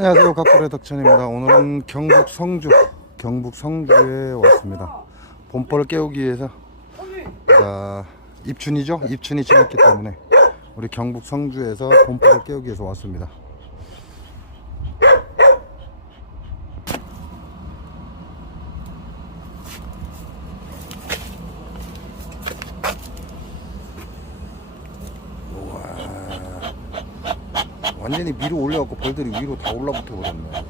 안녕하세요, 각벌의 덕천입니다. 오늘은 경북 성주에 왔습니다. 봄벌을 깨우기 위해서. 자, 입춘이죠? 입춘이 지났기 때문에 우리 경북 성주에서 봄벌을 깨우기 위해서 왔습니다. 완전히 위로 올려갖고 벌들이 위로 다 올라붙어 버렸네.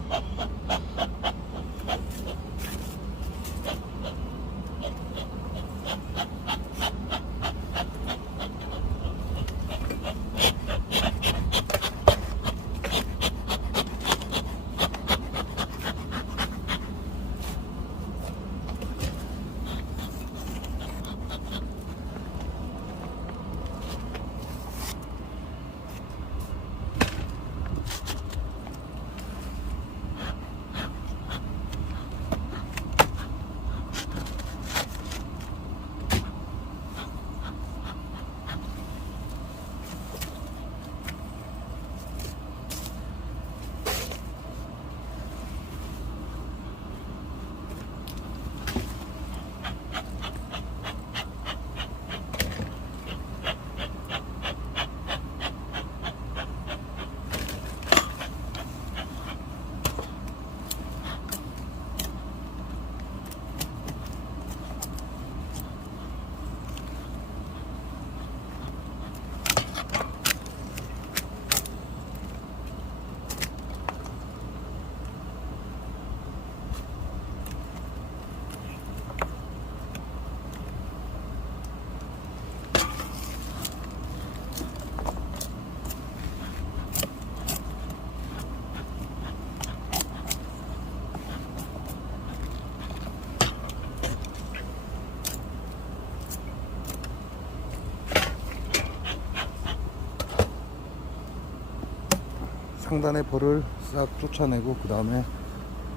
상단의 벌을 싹 쫓아내고 그 다음에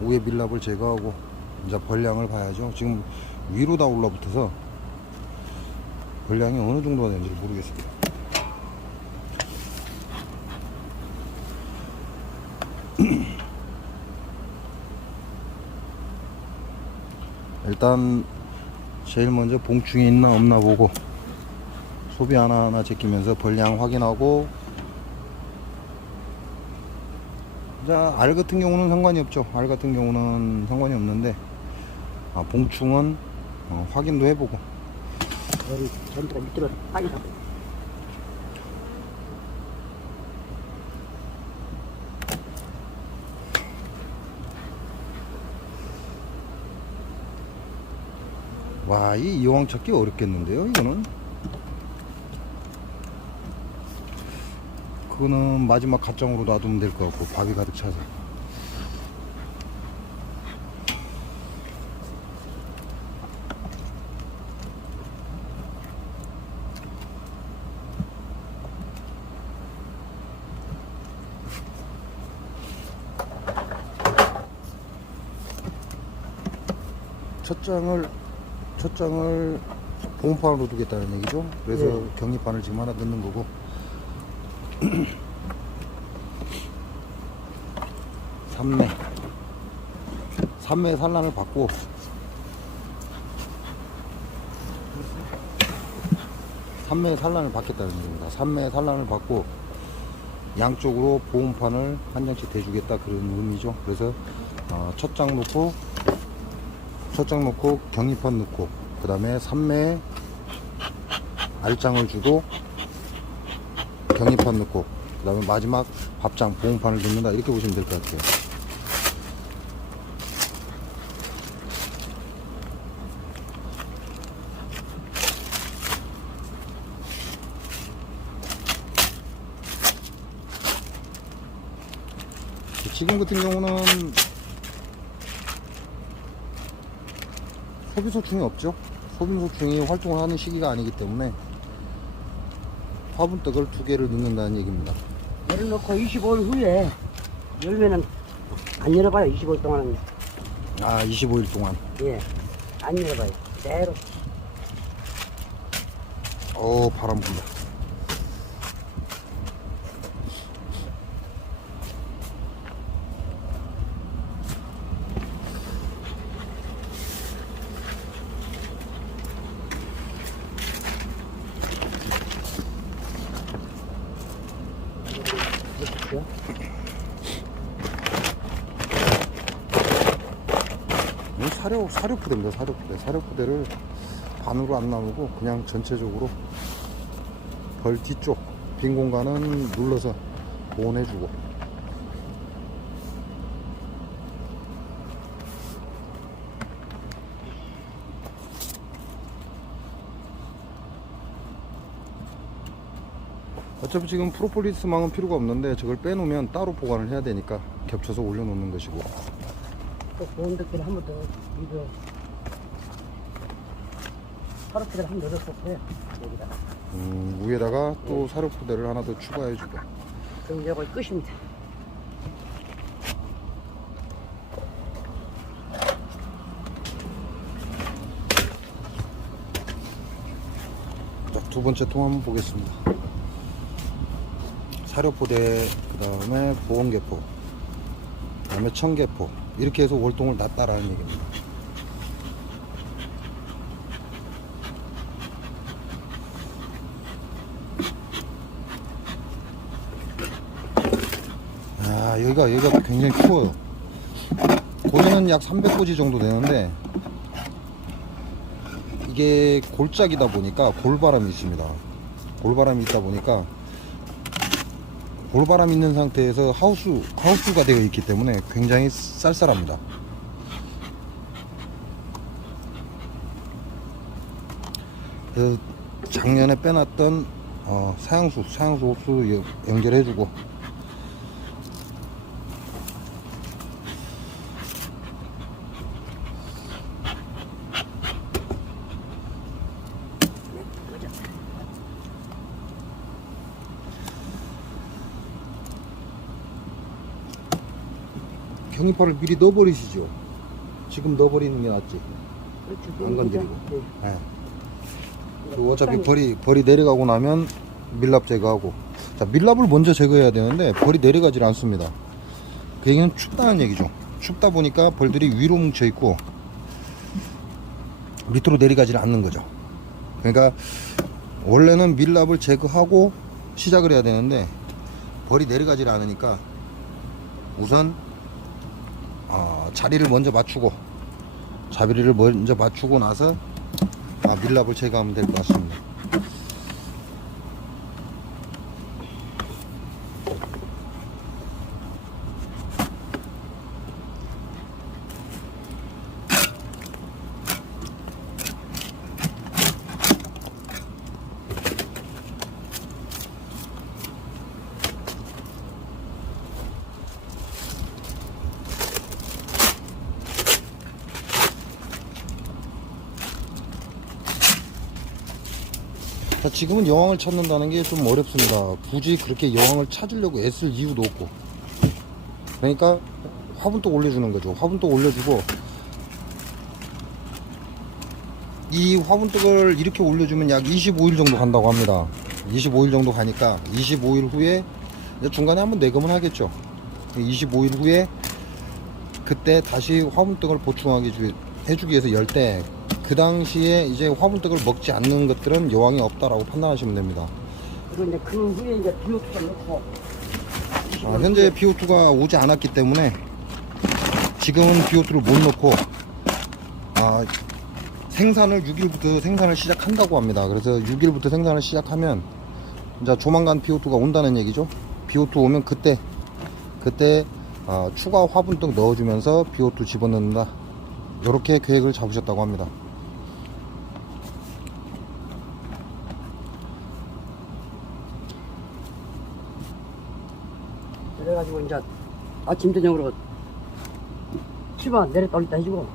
위에 밀랍을 제거하고 이제 벌량을 봐야죠. 지금 위로 다 올라붙어서 벌량이 어느 정도가 되는지 모르겠습니다. 일단 제일 먼저 봉충이 있나 없나 보고 소비 하나하나 제끼면서 벌량 확인하고, 자, 알 같은 경우는 상관이 없죠. 알 같은 경우는 상관이 없는데, 봉충은 확인도 해보고. 여기 전부가 밑으로 빠지라고. 와, 이 이왕 찾기 어렵겠는데요, 이거는. 그거는 마지막 갓장으로 놔두면 될 것 같고, 밥이 가득 차서. 첫 장을 보온판으로 두겠다는 얘기죠. 그래서 경리판을 지금 하나 넣는 거고. 삼매 산란을 받고, 삼매 산란을 받겠다는 얘기입니다. 삼매 산란을 받고 양쪽으로 보온판을 한 장씩 대주겠다, 그런 의미죠. 그래서 첫 장 놓고 경리판 넣고, 그 다음에 삼매에 알장을 주고 경리판 넣고, 그 다음에 마지막 밥장 보온판을 넣는다, 이렇게 보시면 될 것 같아요. 지금 같은 경우는 소비소충이 없죠. 소비소충이 활동을 하는 시기가 아니기 때문에 화분떡을 2개를 넣는다는 얘기입니다. 열어놓고 25일 후에 열면은 안 열어봐요. 25일 동안은. 25일 동안. 예, 안 열어봐요. 그대로. 바람 분다. 있어요? 사료 부대입니다. 사료 부대를 반으로 안 나누고 그냥 전체적으로 벌 뒤쪽 빈 공간은 눌러서 보온해주고. 어차피 지금 프로폴리스망은 필요가 없는데 저걸 빼놓으면 따로 보관을 해야 되니까 겹쳐서 올려놓는 것이고. 또 보온 덕분에 한 번 더 이거 사료포대를 한 번 더 넣었어요. 여기다. 위에다가 또 사료 포대를 하나 더 추가해주고. 그럼 이제 거의 끝입니다. 자, 두 번째 통 한번 보겠습니다. 사료 포대, 그 다음에 보온개포, 그 다음에 청개포, 이렇게 해서 월동을 놨다라는 얘기입니다. 여기가 굉장히 추워요. 고지는 약 300고지 정도 되는데 이게 골짜기다 보니까 골바람이 있습니다. 골바람이 있다 보니까 골바람 있는 상태에서 하우스가 되어 있기 때문에 굉장히 쌀쌀합니다. 작년에 빼놨던 사양수 호스 연결해주고. 경리파를 미리 넣어버리시죠. 지금 넣어버리는 게 낫지. 그렇죠. 안 건드리고. 네. 네. 그리고 어차피 벌이 내려가고 나면 밀랍 제거하고. 자, 밀랍을 먼저 제거해야 되는데 벌이 내려가질 않습니다. 그 얘기는 춥다는 얘기죠. 춥다 보니까 벌들이 위로 뭉쳐 있고 밑으로 내려가질 않는 거죠. 그러니까 원래는 밀랍을 제거하고 시작을 해야 되는데 벌이 내려가질 않으니까 우선 자리를 먼저 맞추고 나서 밀랍을 제거하면 될 것 같습니다. 자, 지금은 여왕을 찾는다는 게 좀 어렵습니다. 굳이 그렇게 여왕을 찾으려고 애쓸 이유도 없고. 그러니까 화분도 올려주는 거죠. 화분도 올려주고, 이 화분떡을 이렇게 올려주면 약 25일 정도 간다고 합니다. 25일 정도 가니까 25일 후에 중간에 한번 내검을 하겠죠. 25일 후에 그때 다시 화분떡을 보충하게 해주기 위해서 열 때, 그 당시에 이제 화분떡을 먹지 않는 것들은 여왕이 없다라고 판단하시면 됩니다. 그리고 이제 그 후에 이제 비오투를 넣고. 현재 비오투가 오지 않았기 때문에 지금은 비오투를 못 넣고 생산을 6일부터 생산을 시작한다고 합니다. 그래서 6일부터 생산을 시작하면 이제 조만간 비오투가 온다는 얘기죠. 비오투 오면 그때 추가 화분떡 넣어주면서 비오투 집어넣는다, 이렇게 계획을 잡으셨다고 합니다. 그래가지고 이제 아침 저녁으로 치마 내렸다 올렸다 해주고.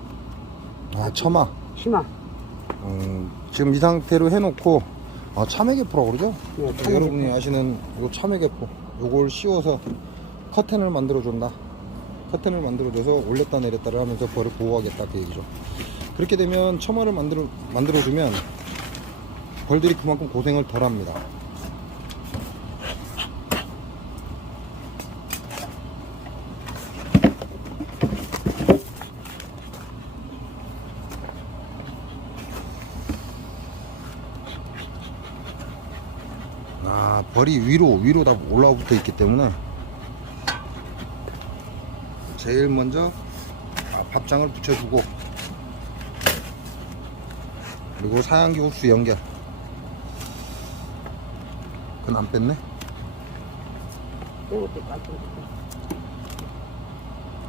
처마. 치마. 지금 이 상태로 해놓고 참외개포라고 그러죠? 네, 여러분이 아시는 요 참외개포, 요걸 씌워서 커튼을 만들어준다. 커튼을 만들어줘서 올렸다 내렸다를 하면서 벌을 보호하겠다, 그 얘기죠. 그렇게 되면 처마를 만들어주면 벌들이 그만큼 고생을 덜 합니다. 벌이 위로 다 올라와 붙어 있기 때문에 제일 먼저 밥장을 붙여주고, 그리고 사양기 흡수 연결. 그건 안 뺐네. 이것도 깔끔해.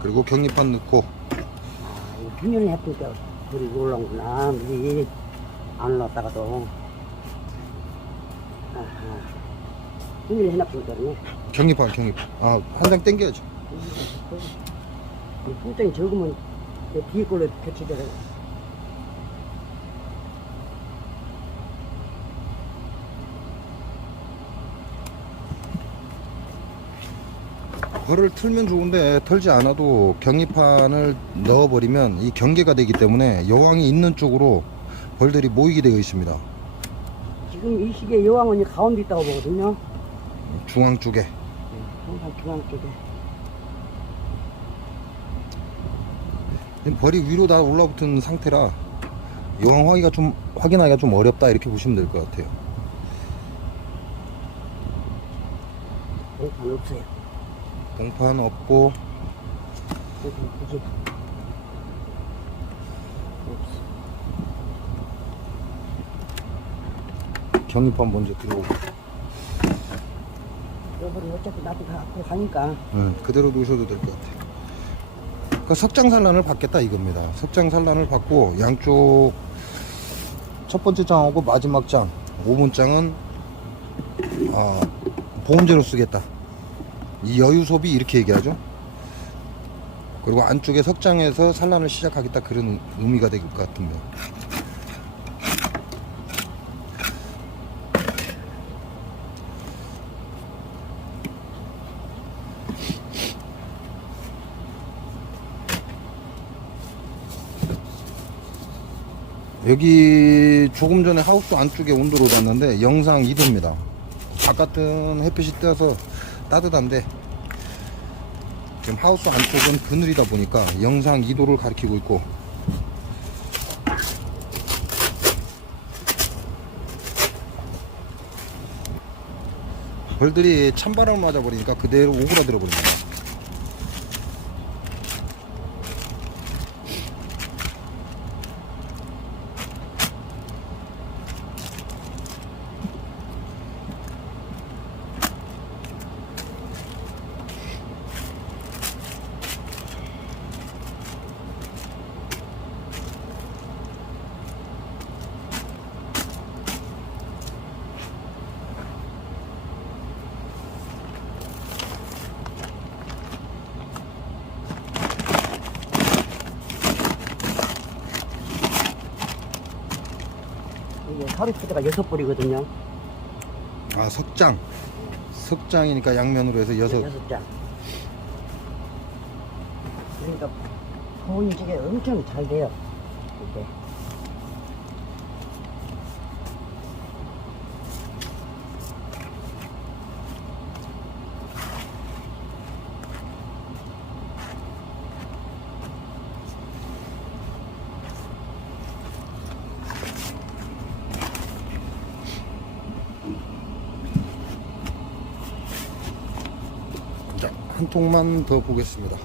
그리고 격리판 넣고. 아, 이거 비밀을 해보니까 불이 올라오구나. 우리 안 올라왔다가도. 아하. 비밀을 해놨으니까 그러네. 격리판. 아, 한 장 땡겨야죠. 풍덩이 적으면 내 뒤에 걸로 교체되네. 벌을 틀면 좋은데 털지 않아도 격리판을 넣어버리면 이 경계가 되기 때문에 여왕이 있는 쪽으로 벌들이 모이게 되어 있습니다. 지금 이 시기에 여왕은 이 가운데 있다고 보거든요. 중앙 쪽에. 항상 중앙 쪽에. 벌이 위로 다 올라붙은 상태라 여왕 확인하기가 좀 어렵다 이렇게 보시면 될 것 같아요. 공판 없어요. 동판 없고, 공판 굳이 없어. 격리판 먼저 들어오고. 여보는 어차피 나도 갖고 가니까. 그대로 놓으셔도 될 것 같아요. 그 석장산란을 받겠다 이겁니다. 석장산란을 받고 양쪽 첫 번째 장하고 마지막 장 5분 장은 보온제로 쓰겠다. 이 여유 소비 이렇게 얘기하죠. 그리고 안쪽에 석장에서 산란을 시작하겠다, 그런 의미가 될 것 같은데. 여기 조금 전에 하우스 안쪽에 온도를 봤는데 영상 2도입니다. 바깥은 햇빛이 떠서 따뜻한데 지금 하우스 안쪽은 그늘이다 보니까 영상 2도를 가리키고 있고, 벌들이 찬바람을 맞아버리니까 그대로 오그라들어 버립니다. 이게 하루 푸대가 6벌이거든요. 아, 석장이니까 양면으로 해서 6. 6장. 그러니까 보온지게 엄청 잘 돼요. 이게. 자, 한 통만 더 보겠습니다.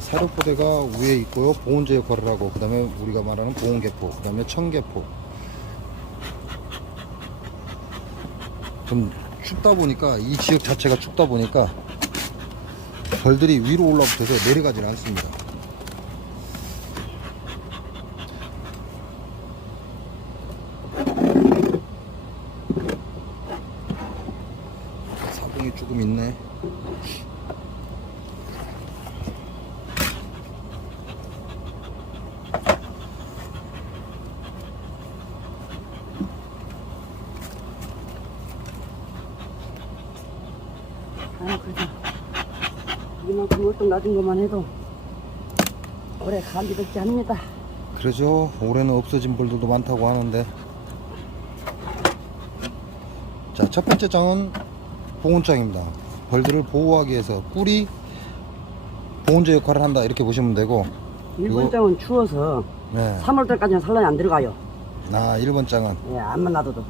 사료포대가 위에 있고요. 보온제 역할을 하고, 그 다음에 우리가 말하는 보온개포, 그 다음에 청개포. 좀 춥다 보니까, 이 지역 자체가 춥다 보니까 벌들이 위로 올라붙어서 내려가질 않습니다. 사봉이 조금 있네. 아, 그래도 이만큼 월동 낮은 것만 해도 올해 감기롭지 않습니다. 그러죠. 올해는 없어진 벌들도 많다고 하는데. 자, 첫 번째 장은 보온장입니다. 벌들을 보호하기 위해서 꿀이 보온제 역할을 한다, 이렇게 보시면 되고. 일본 장은 추워서 네. 3월달까지는 산란이 안 들어가요. 1번 장은 예, 안만 놔둬도.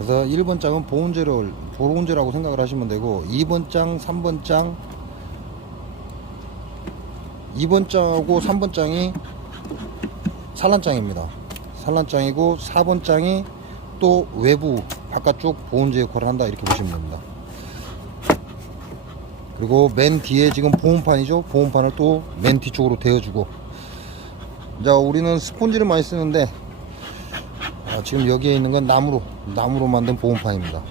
그래서 1번 장은 보온재라고 생각을 하시면 되고 2번 장, 3번 장 2번 장하고 3번 장이 산란장입니다. 산란장이고 4번 장이 또 외부 바깥쪽 보온재 역할을 한다 이렇게 보시면 됩니다. 그리고 맨 뒤에 지금 보온판이죠. 보온판을 또 맨 뒤쪽으로 대어주고, 자 우리는 스폰지를 많이 쓰는데 지금 여기에 있는 건 나무로 만든 보온판입니다.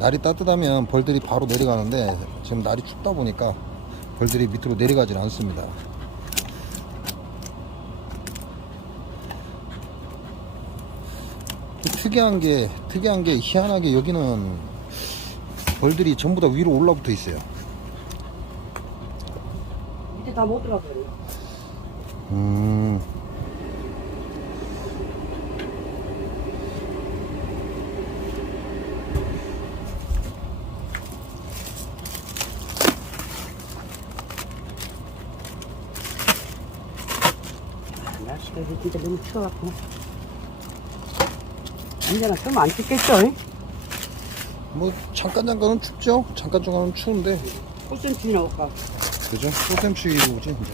날이 따뜻하면 벌들이 바로 내려가는데 지금 날이 춥다 보니까 벌들이 밑으로 내려가질 않습니다. 특이한 게 희한하게 여기는 벌들이 전부 다 위로 올라붙어 있어요. 밑에 다 못 들어갔어요. 날씨가 이제 진짜 너무 추워갖고 언제나 좀 안 춥겠죠? 뭐 잠깐은 춥죠. 잠깐은 추운데 꽃샘추위나 올까? 그죠? 꽃샘추위로 오지 이제.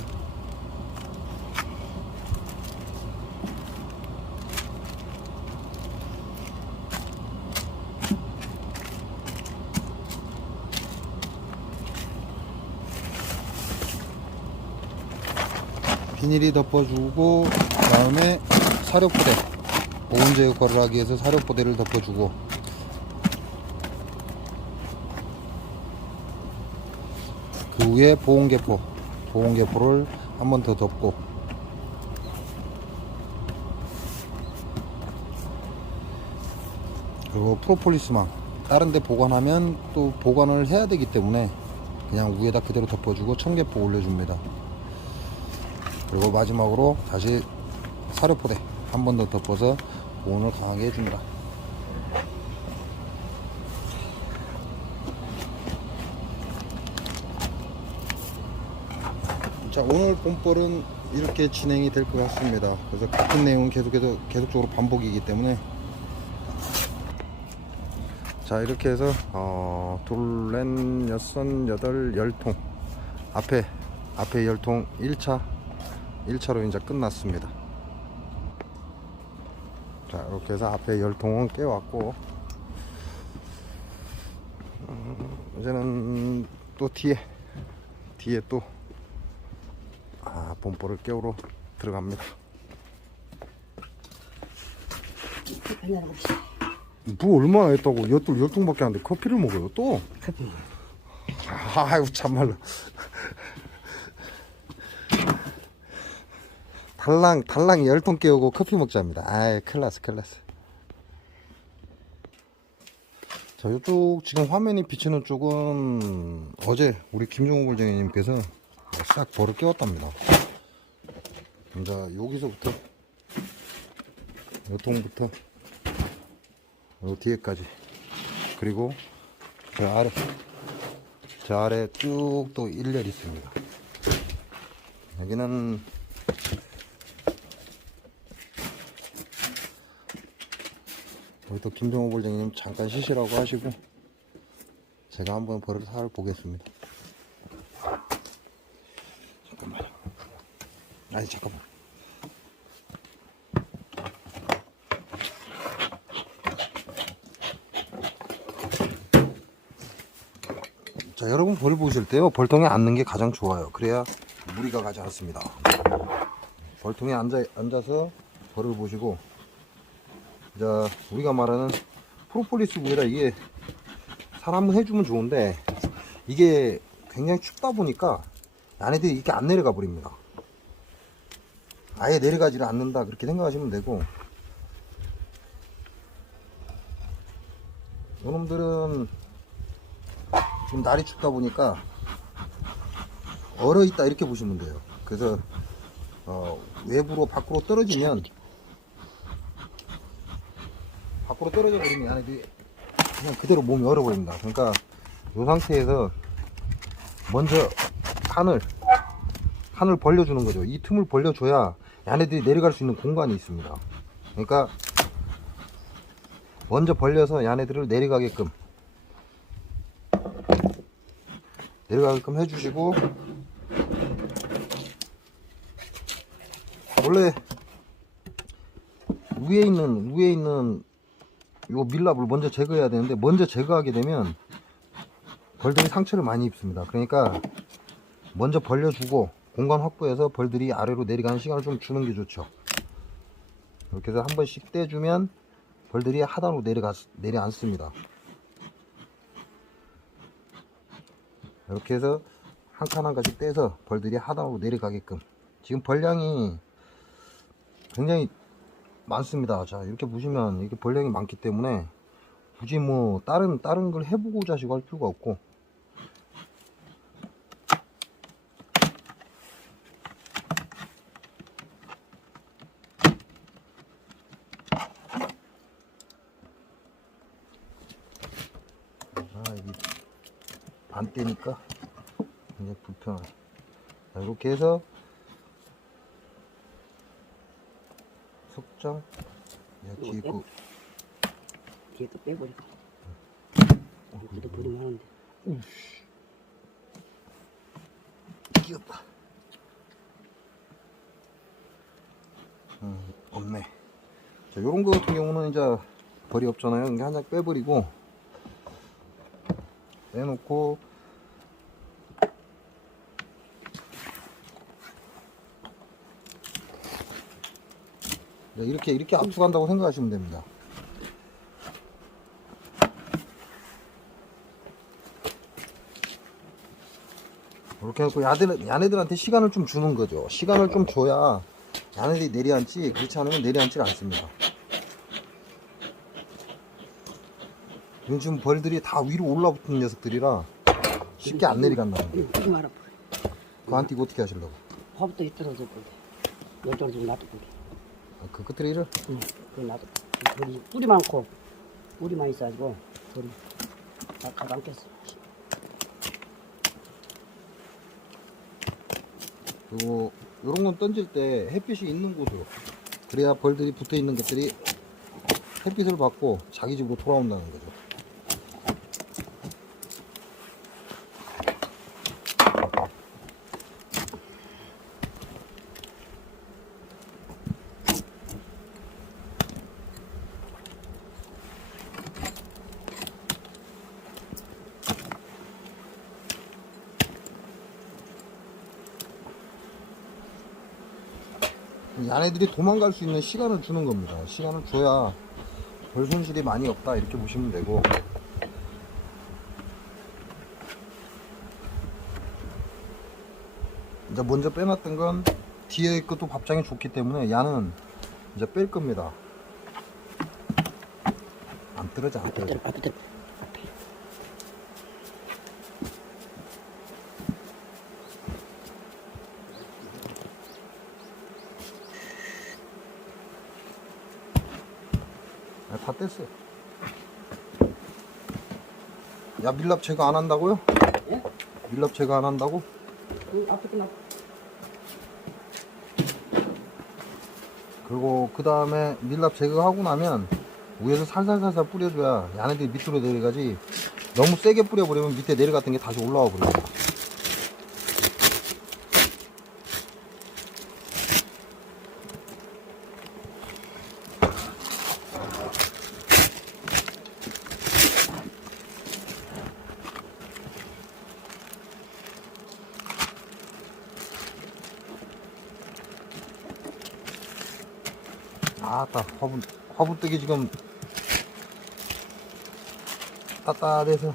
비닐이 덮어주고, 그 다음에 사료포대, 보온재 역할을 하기 위해서 사료포대를 덮어주고, 그 위에 보온개포를 한 번 더 덮고, 그리고 프로폴리스망 다른 데 보관하면 또 보관을 해야 되기 때문에 그냥 위에다 그대로 덮어주고 청개포 올려줍니다. 그리고 마지막으로 다시 사료포대 한 번 더 덮어서 보온을 강하게 해줍니다. 자, 오늘 본벌은 이렇게 진행이 될 것 같습니다. 그래서 같은 내용은 계속적으로 반복이기 때문에, 자 이렇게 해서 둘, 넷, 여섯, 여덟, 10통 앞에 10통 1차로 이제 끝났습니다. 자 이렇게 해서 앞에 10통은 깨왔고, 이제는 또 뒤에 또 본볼을 깨우러 들어갑니다. 한잔 봅시다. 뭐 얼마나 했다고 10통밖에 안 돼. 커피를 먹어요 또? 커피. 아이고 참말로. 달랑 10통 깨우고 커피 먹자입니다. 아이 큰일났어. 자 이쪽 지금 화면이 비치는 쪽은 어제 우리 김종호 골쟁이님께서 싹 벌을 깨웠답니다. 자 여기서부터 요 통부터 요 뒤에까지, 그리고 저 아래 쭉 또 일렬 있습니다. 여기는 우리 또 김정호 볼장님 잠깐 쉬시라고 하시고 제가 한번 벌을 살펴보겠습니다. 잠깐만요. 아니 잠깐만. 자 여러분 벌 보실 때요 벌통에 앉는 게 가장 좋아요. 그래야 무리가 가지 않습니다. 벌통에 앉아서 벌을 보시고, 자 우리가 말하는 프로폴리스 우에다 이게 사람은 해주면 좋은데 이게 굉장히 춥다 보니까 안에들이 이렇게 안 내려가 버립니다. 아예 내려가지를 않는다 그렇게 생각하시면 되고, 요놈들은 지금 날이 춥다 보니까 얼어 있다 이렇게 보시면 돼요. 그래서 외부로 밖으로 떨어져 버리면 안에 그냥 그대로 몸이 얼어 버립니다. 그러니까 이 상태에서 먼저 한을 벌려주는 거죠. 이 틈을 벌려줘야 얘네들이 내려갈 수 있는 공간이 있습니다. 그러니까 먼저 벌려서 얘네들을 내려가게끔 해주시고, 원래 위에 있는 요 밀랍을 먼저 제거해야 되는데, 먼저 제거하게 되면 벌들이 상처를 많이 입습니다. 그러니까 먼저 벌려주고 공간 확보해서 벌들이 아래로 내려가는 시간을 좀 주는 게 좋죠. 이렇게 해서 한 번씩 떼주면 벌들이 하단으로 내려앉습니다. 이렇게 해서 한 칸 한 칸씩 떼서 벌들이 하단으로 내려가게끔. 지금 벌량이 굉장히 많습니다. 자, 이렇게 보시면 이렇게 벌량이 많기 때문에 굳이 뭐 다른 걸 해보고자 하시고 할 필요가 없고, 이게 반대니까 굉장히 불편하네. 자, 이렇게 해서 석장 뒤에 있고, 뒤에 또 빼버리고. 여기도 버리면 하는데. 귀엽다. 없네. 자, 요런 거 같은 경우는 이제 벌이 없잖아요. 이게 한 장 빼버리고, 빼놓고, 이렇게 압축한다고 생각하시면 됩니다. 이렇게 해놓고 야네들한테 시간을 좀 주는 거죠. 시간을 좀 줘야 야네들이 내려앉지, 그렇지 않으면 내려앉지 않습니다. 요즘 벌들이 다 위로 올라붙는 녀석들이라 쉽게 안 내려간다는 거예요. 이거 말아. 그한테 이거 어떻게 하시려고? 화부터 이쪽으로 줄 건데. 이쪽으로 좀 놔두고. 그 끝트리를? 응, 그거 놔두고. 뿌리 많고, 뿌리 많이 있어가지고, 뿌리. 다 가당겼어. 그리고 요런 건 던질 때 햇빛이 있는 곳으로, 그래야 벌들이 붙어 있는 것들이 햇빛을 받고 자기 집으로 돌아온다는 거죠. 얘네들이 도망갈 수 있는 시간을 주는 겁니다. 시간을 줘야 벌 손실이 많이 없다, 이렇게 보시면 되고, 이제 먼저 빼놨던 건 뒤에 것도 밥장이 좋기 때문에 얘는 이제 뺄 겁니다. 안 떨어져. 다 뗐어요. 야, 밀랍 제거 안 한다고요? 예? 밀랍 제거 안 한다고? 앞에 끝나. 그리고 그 다음에 밀랍 제거하고 나면 위에서 살살살살 뿌려줘야 얘네들이 밑으로 내려가지, 너무 세게 뿌려버리면 밑에 내려갔던 게 다시 올라와 버립니다. 아따, 화분뜨기 지금 따뜻해서.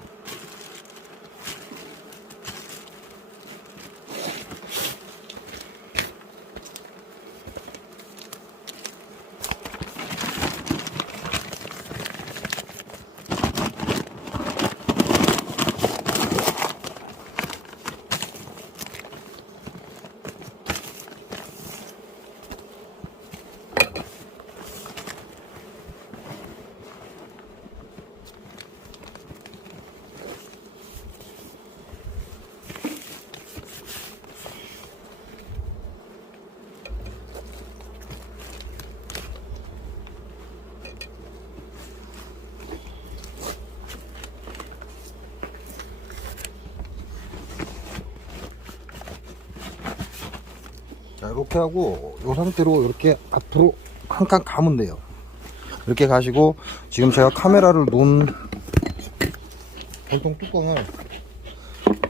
이렇게 하고 이 상태로 이렇게 앞으로 한 칸 가면 돼요. 이렇게 가시고 지금 제가 카메라를 놓은 전통 뚜껑을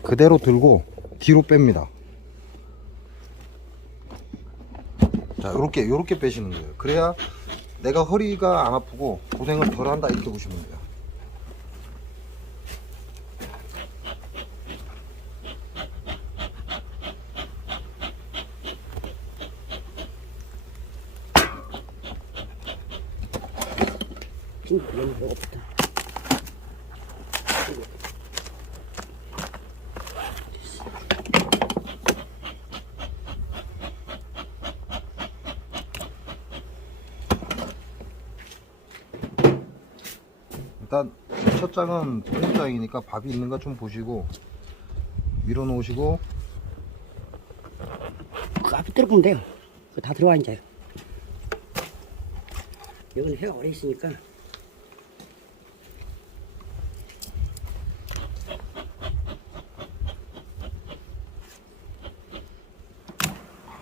그대로 들고 뒤로 뺍니다. 자, 요렇게 빼시는 거예요. 그래야 내가 허리가 안 아프고 고생을 덜 한다, 이렇게 보시면 돼요. 진짜 너무 배고프다. 일단 첫 장은 볶음장이니까 밥이 있는가 좀 보시고 밀어 놓으시고 그 앞에 들어보면 돼요. 그거 다 들어와 이제. 여기는 해가 오래 있으니까.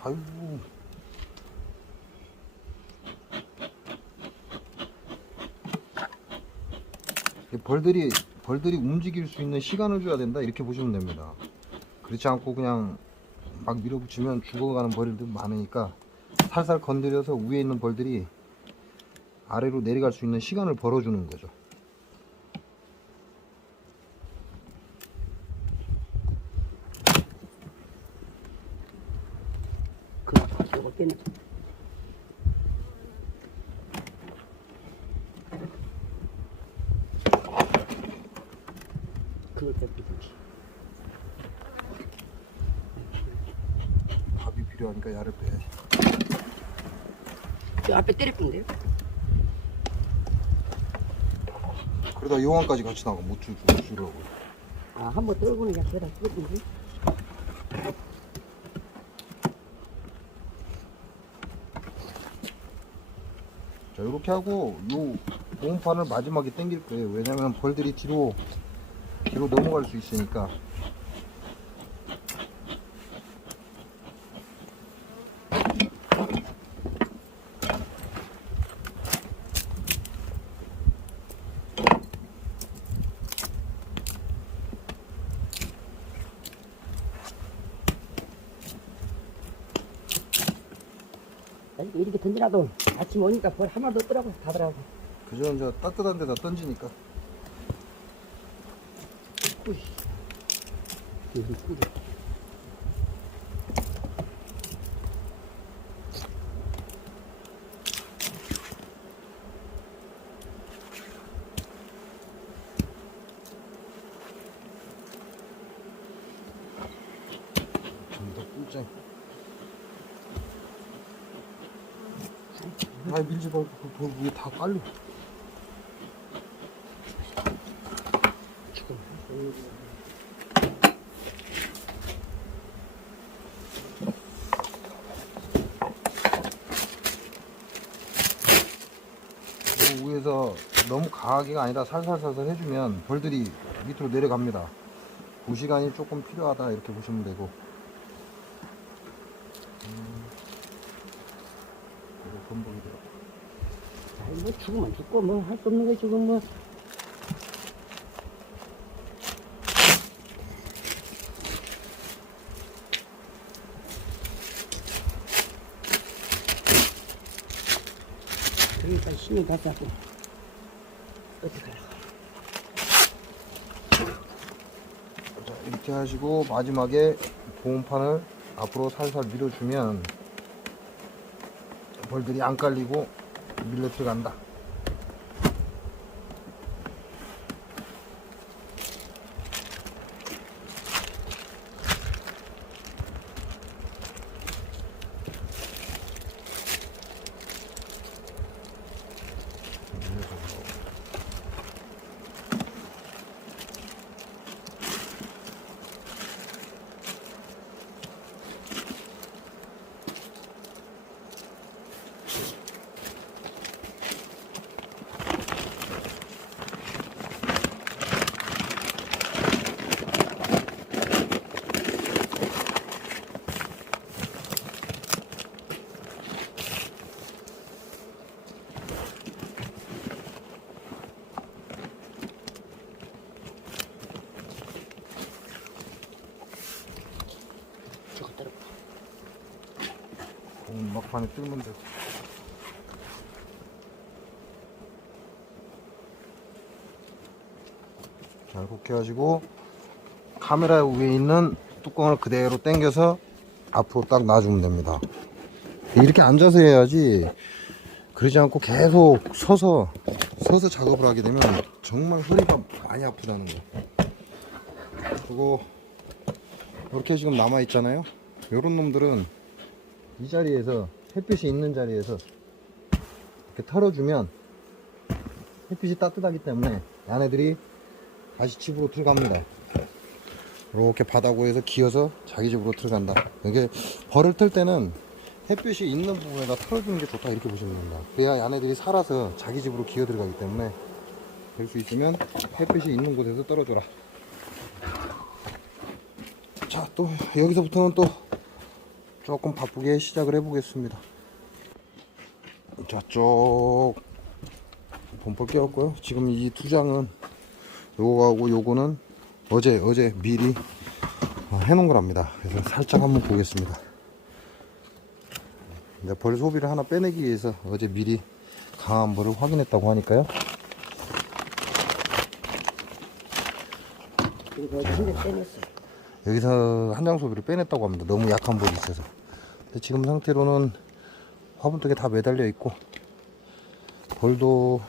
아이고, 벌들이 움직일 수 있는 시간을 줘야 된다, 이렇게 보시면 됩니다. 그렇지 않고 그냥 막 밀어붙이면 죽어가는 벌들 많으니까 살살 건드려서 위에 있는 벌들이 아래로 내려갈 수 있는 시간을 벌어주는 거죠. 요거 빼내. 그걸 빼주지. 밥이 필요하니까 야를 빼야지. 저 앞에 때릴 건데요. 그러다 용암까지 같이 나가 못 주려고. 아, 한번 떨고는 그냥 거기다 뜯었지. 자, 이렇게 하고 요 보온판을 마지막에 당길 거예요. 왜냐면 벌들이 뒤로 넘어갈 수 있으니까. 이렇게 던지라도 아침 오니까 벌 한 마리도 없더라고. 가더라고. 그저 이제 따뜻한 데다 던지니까. 꾸이. 여기 꾸이. 좀더 꿀잼. 아, 밀지 말고 돌 위에 다 깔려. 요 위에서 너무 강하게가 아니라 살살살살 해주면 벌들이 밑으로 내려갑니다. 그 시간이 조금 필요하다, 이렇게 보시면 되고. 이거 건복이 들어. 아이, 뭐 죽으면 죽고 뭐 할 수 없는 거 지금 뭐. 그러니까 신경 받자고. 어떡하려고. 자, 이렇게 하시고 마지막에 보온판을 앞으로 살살 밀어주면 벌들이 안 깔리고 밀려 들어간다. 게시판에 뜨면 되고. 자, 이렇게 해가지고 카메라 위에 있는 뚜껑을 그대로 당겨서 앞으로 딱 놔주면 됩니다. 이렇게 앉아서 해야지, 그러지 않고 계속 서서 작업을 하게 되면 정말 허리가 많이 아프다는 거. 그리고 이렇게 지금 남아 있잖아요. 요런 놈들은 이 자리에서, 햇빛이 있는 자리에서 이렇게 털어주면 햇빛이 따뜻하기 때문에 얘네들이 다시 집으로 들어갑니다. 이렇게 바닥으로 기어서 자기 집으로 들어간다. 이게 벌을 틀 때는 햇빛이 있는 부분에다 털어주는 게 좋다, 이렇게 보시면 됩니다. 그래야 얘네들이 살아서 자기 집으로 기어 들어가기 때문에, 될 수 있으면 햇빛이 있는 곳에서 떨어져라. 자, 또 여기서부터는 또 조금 바쁘게 시작을 해 보겠습니다. 자, 쪽 범퍼 깨웠고요. 지금 이 두 장은, 요거하고 요거는 어제 미리 해놓은 거랍니다. 그래서 살짝 한번 보겠습니다. 벌 소비를 하나 빼내기 위해서 어제 미리 강한 벌을 확인했다고 하니까요. 여기서 한 장 소비를 빼냈다고 합니다. 너무 약한 벌이 있어서. 근데 지금 상태로는 화분떡에 다 매달려 있고, 벌도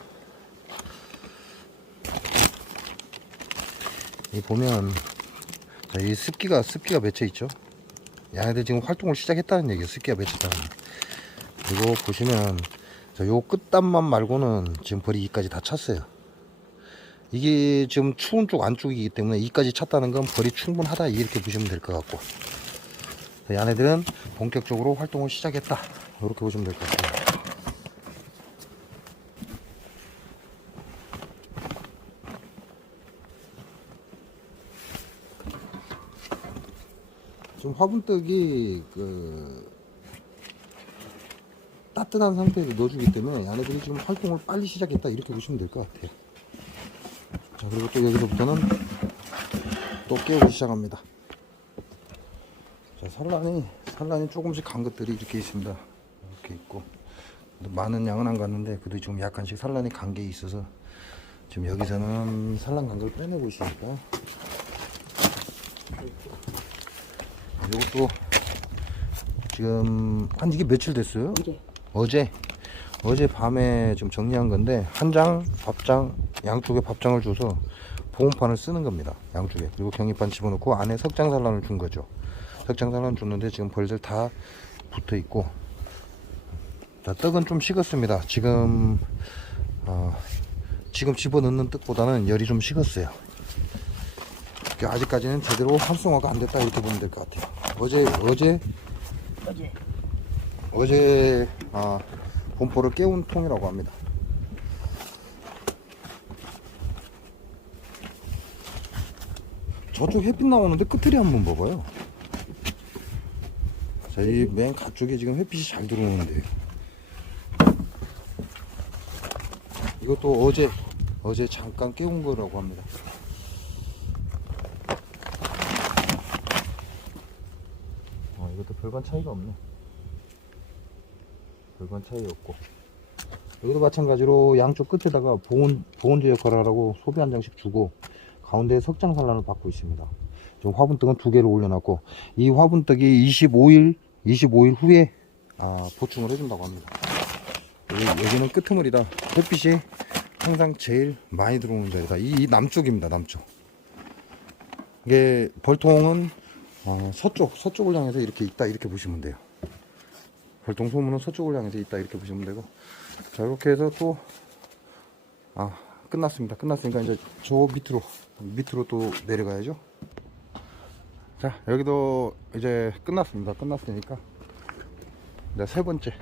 이 보면, 자, 이 습기가 맺혀 있죠. 얘네들 지금 활동을 시작했다는 얘기예요. 습기가 맺혔다는 얘기. 그리고 보시면 요 끝단만 말고는 지금 벌이 이까지 다 찼어요. 이게 지금 추운 쪽 안쪽이기 때문에 이까지 찼다는 건 벌이 충분하다, 이렇게 보시면 될 것 같고, 얘네들은 본격적으로 활동을 시작했다, 이렇게 보시면 될 것 같아요. 지금 화분떡이 따뜻한 상태에서 넣어주기 때문에 얘네들이 지금 활동을 빨리 시작했다, 이렇게 보시면 될 것 같아요. 자, 그리고 또 여기서부터는 또 깨우기 시작합니다. 자, 산란이 조금씩 간 것들이 이렇게 있습니다. 이렇게 있고, 많은 양은 안 갔는데 그래도 좀 약간씩 산란이 간 게 있어서 지금 여기서는 산란 간 걸 빼내고 있으니까. 이것도 지금 한 이게 며칠 됐어요? 어제 밤에 좀 정리한 건데, 한 장, 밥장, 양쪽에 밥장을 줘서 보온판을 쓰는 겁니다. 양쪽에. 그리고 경리판 집어넣고 안에 석장산란을 준 거죠. 석장산란 줬는데 지금 벌들 다 붙어 있고. 자, 떡은 좀 식었습니다. 지금 집어넣는 떡보다는 열이 좀 식었어요. 아직까지는 제대로 활성화가 안 됐다, 이렇게 보면 될 것 같아요. 어제 본포를 깨운 통이라고 합니다. 저쪽 햇빛 나오는데 끝을 한번 봐봐요. 자, 이 맨 가쪽에 지금 햇빛이 잘 들어오는데, 이것도 어제 잠깐 깨운 거라고 합니다. 이것도 별반 차이가 없네. 별반 차이 없고, 여기도 마찬가지로 양쪽 끝에다가 보온제 역할을 하라고 소비 한 장씩 주고, 가운데에 석장산란을 받고 있습니다. 지금 화분떡은 2개를 올려놨고, 이 화분떡이 25일 후에 보충을 해준다고 합니다. 여기는 끄트머리다. 햇빛이 항상 제일 많이 들어오는 자리다. 이 남쪽입니다. 남쪽. 이게 벌통은 서쪽을 향해서 이렇게 있다, 이렇게 보시면 돼요. 벌통 소문은 서쪽을 향해서 있다, 이렇게 보시면 되고. 자, 이렇게 해서 또 끝났습니다. 끝났으니까 이제 저 밑으로 또 내려가야죠. 자, 여기도 이제 끝났습니다. 끝났으니까 이제 세 번째.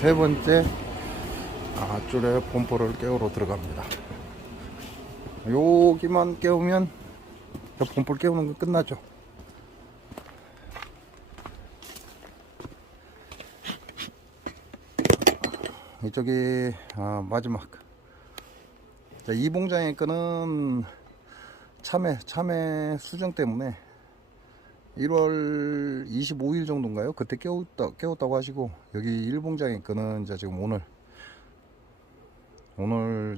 세 번째 앞줄에 봄포를 깨우러 들어갑니다. 여기만 깨우면 봄포를 깨우는 건 끝나죠. 이쪽이 마지막. 자, 이 봉장의 끈은 참외 수정 때문에 1월 25일 정도인가요? 그때 깨웠다고 하시고, 여기 1봉장의 끈은 이제 지금 오늘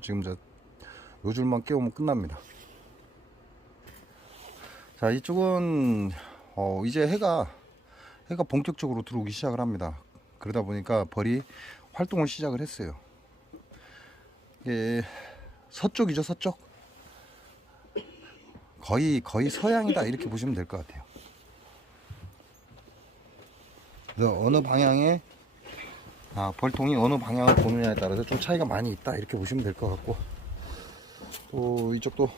지금 요 줄만 깨우면 끝납니다. 자, 이쪽은 이제 해가 본격적으로 들어오기 시작을 합니다. 그러다 보니까 벌이 활동을 시작을 했어요. 이게 서쪽이죠, 서쪽. 거의 서양이다, 이렇게 보시면 될 것 같아요. 그래서 어느 방향에 벌통이 어느 방향을 보느냐에 따라서 좀 차이가 많이 있다, 이렇게 보시면 될 것 같고, 또 이쪽도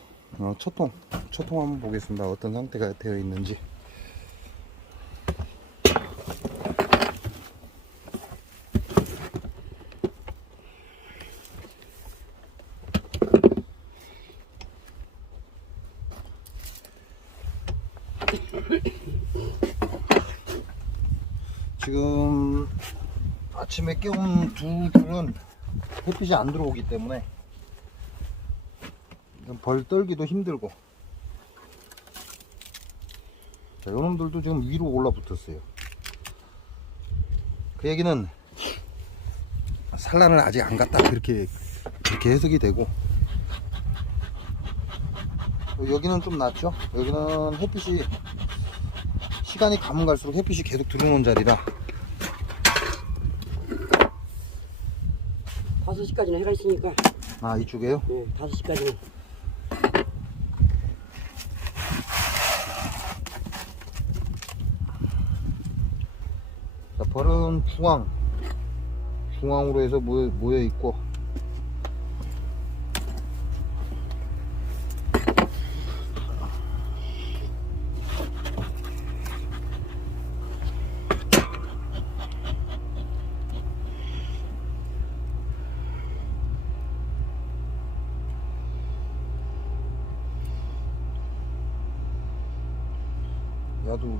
초통 한번 보겠습니다. 어떤 상태가 되어 있는지. 지금 아침에 깨운 두 줄은 햇빛이 안 들어오기 때문에 벌 떨기도 힘들고, 자, 요놈들도 지금 위로 올라 붙었어요. 그 얘기는 산란을 아직 안 갔다, 그렇게 해석이 되고, 여기는 좀 낫죠. 여기는 햇빛이 시간이 가면 갈수록 햇빛이 계속 들어오는 자리라. 5시까지는 해가 있으니까. 이쪽에요? 네, 5시까지는. 자, 벌은 중앙으로 해서 모여 있고,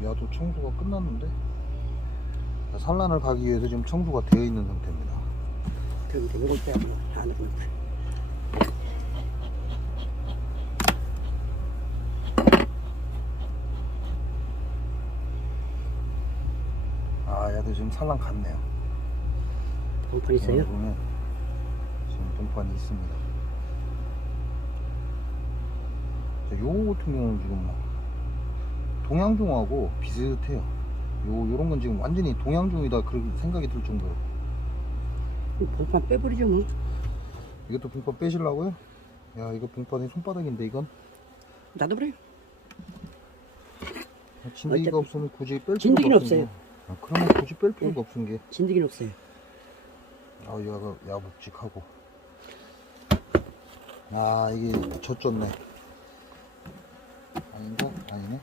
야도 청소가 끝났는데, 산란을 가기 위해서 지금 청소가 되어 있는 상태입니다. 그럼 이걸 빼고 안 하고. 야도 지금 산란 갔네요. 본판 있어요? 보면 지금 동판이 있습니다. 자, 요거 같은 경우는 지금 동양종하고 비슷해요. 요런 건 지금 완전히 동양종이다, 그렇게 생각이 들 정도로. 본판 빼버리죠 뭐. 이것도 봉판 빼시려고요? 야, 이거 봉판이 손바닥인데, 이건 놔둬버려요. 진드기가 없으면 굳이 뺄 필요가 진드기는 없은 없어요. 게. 그러면 굳이 뺄 필요가 없은 게. 진드기는 없어요. 야 묵직하고. 이게 젖졌네. 아닌가? 아니네.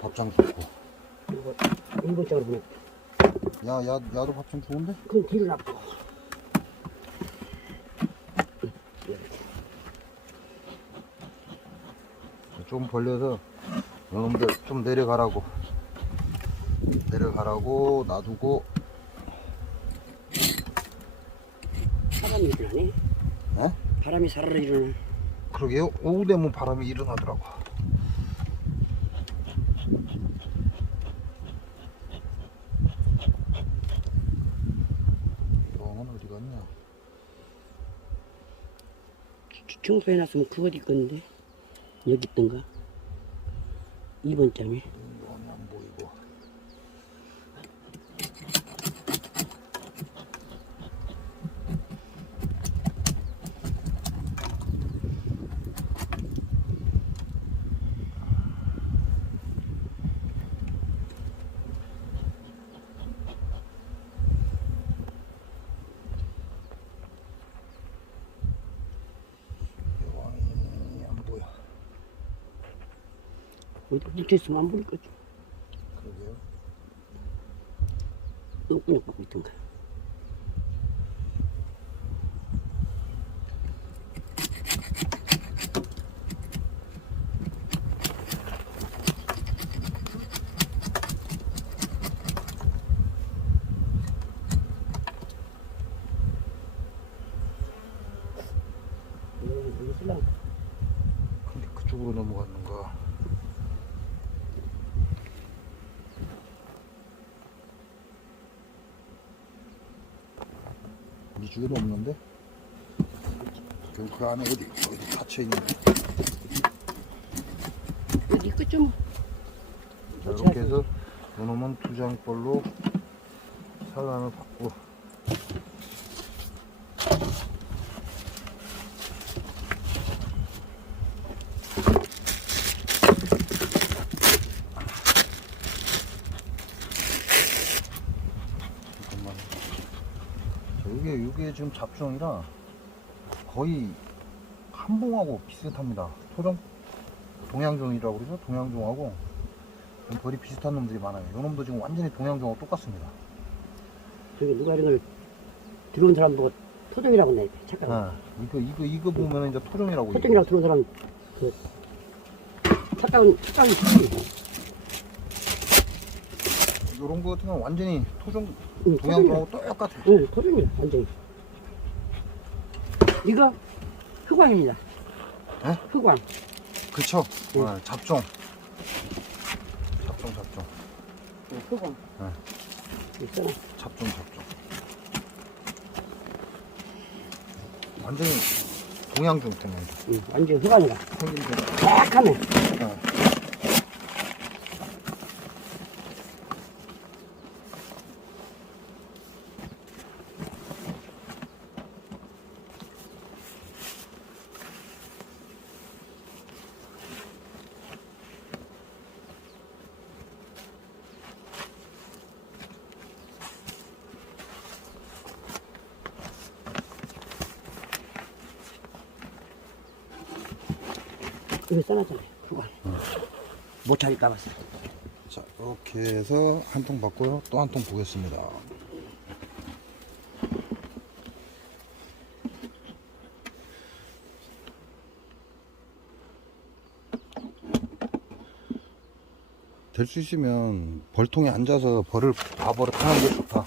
밥장 좋고. 이거 1번장으로 보내. 야도 밥장 좋은데? 그럼 뒤를 놔둬. 좀 벌려서 이놈들 좀 내려가라고 놔두고. 바람이 일어나네. 네? 바람이 사르르 일어나. 그러게요. 오후 되면 바람이 일어나더라고. 이건 어디 갔냐? 청소해놨으면 그거 어디 있겠는데? 여기 있던가? 2번장에. 이건 안 보이고. 어디 붙어있으면 안 보일 거지. 그러게요. 똥구녕 받고 있던가. 이쪽에도 없는데? 그 안에 어디 닫혀있네. 여기 끝 좀. 자, 이렇게 해서 요놈은 2장벌로 산란을 받고, 잠깐만. 자, 이게 지금 잡종이라 거의 한봉하고 비슷합니다. 토종 동양종이라고 그러죠? 동양종하고 벌이 비슷한 놈들이 많아요. 이 놈도 지금 완전히 동양종하고 똑같습니다. 저기 누가 이런 걸 들어온 사람 보고 토종이라고 했네. 착각. 아, 이거 보면 이제 토종이라고. 토종이라고 들어온 사람 그 착각이 틀리. 이런 거 같은 경우는 완전히 토종 응, 동양종하고 똑같아. 응, 토종이야 완전히. 이거 흑광입니다. 에? 흑광. 그쵸? 응. 아, 잡종. 흑광. 네. 있잖아. 잡종. 완전히 동양종 때문에. 응, 완전 흑광이라. 생긴 게. 쫙하네. 이거 써놨잖아요. 흑광. 못 찾을까 봤어. 자, 이렇게 해서 한 통 받고요. 또 한 통 보겠습니다. 될 수 있으면 벌통에 앉아서 벌을 밥으로 타는 게 좋다.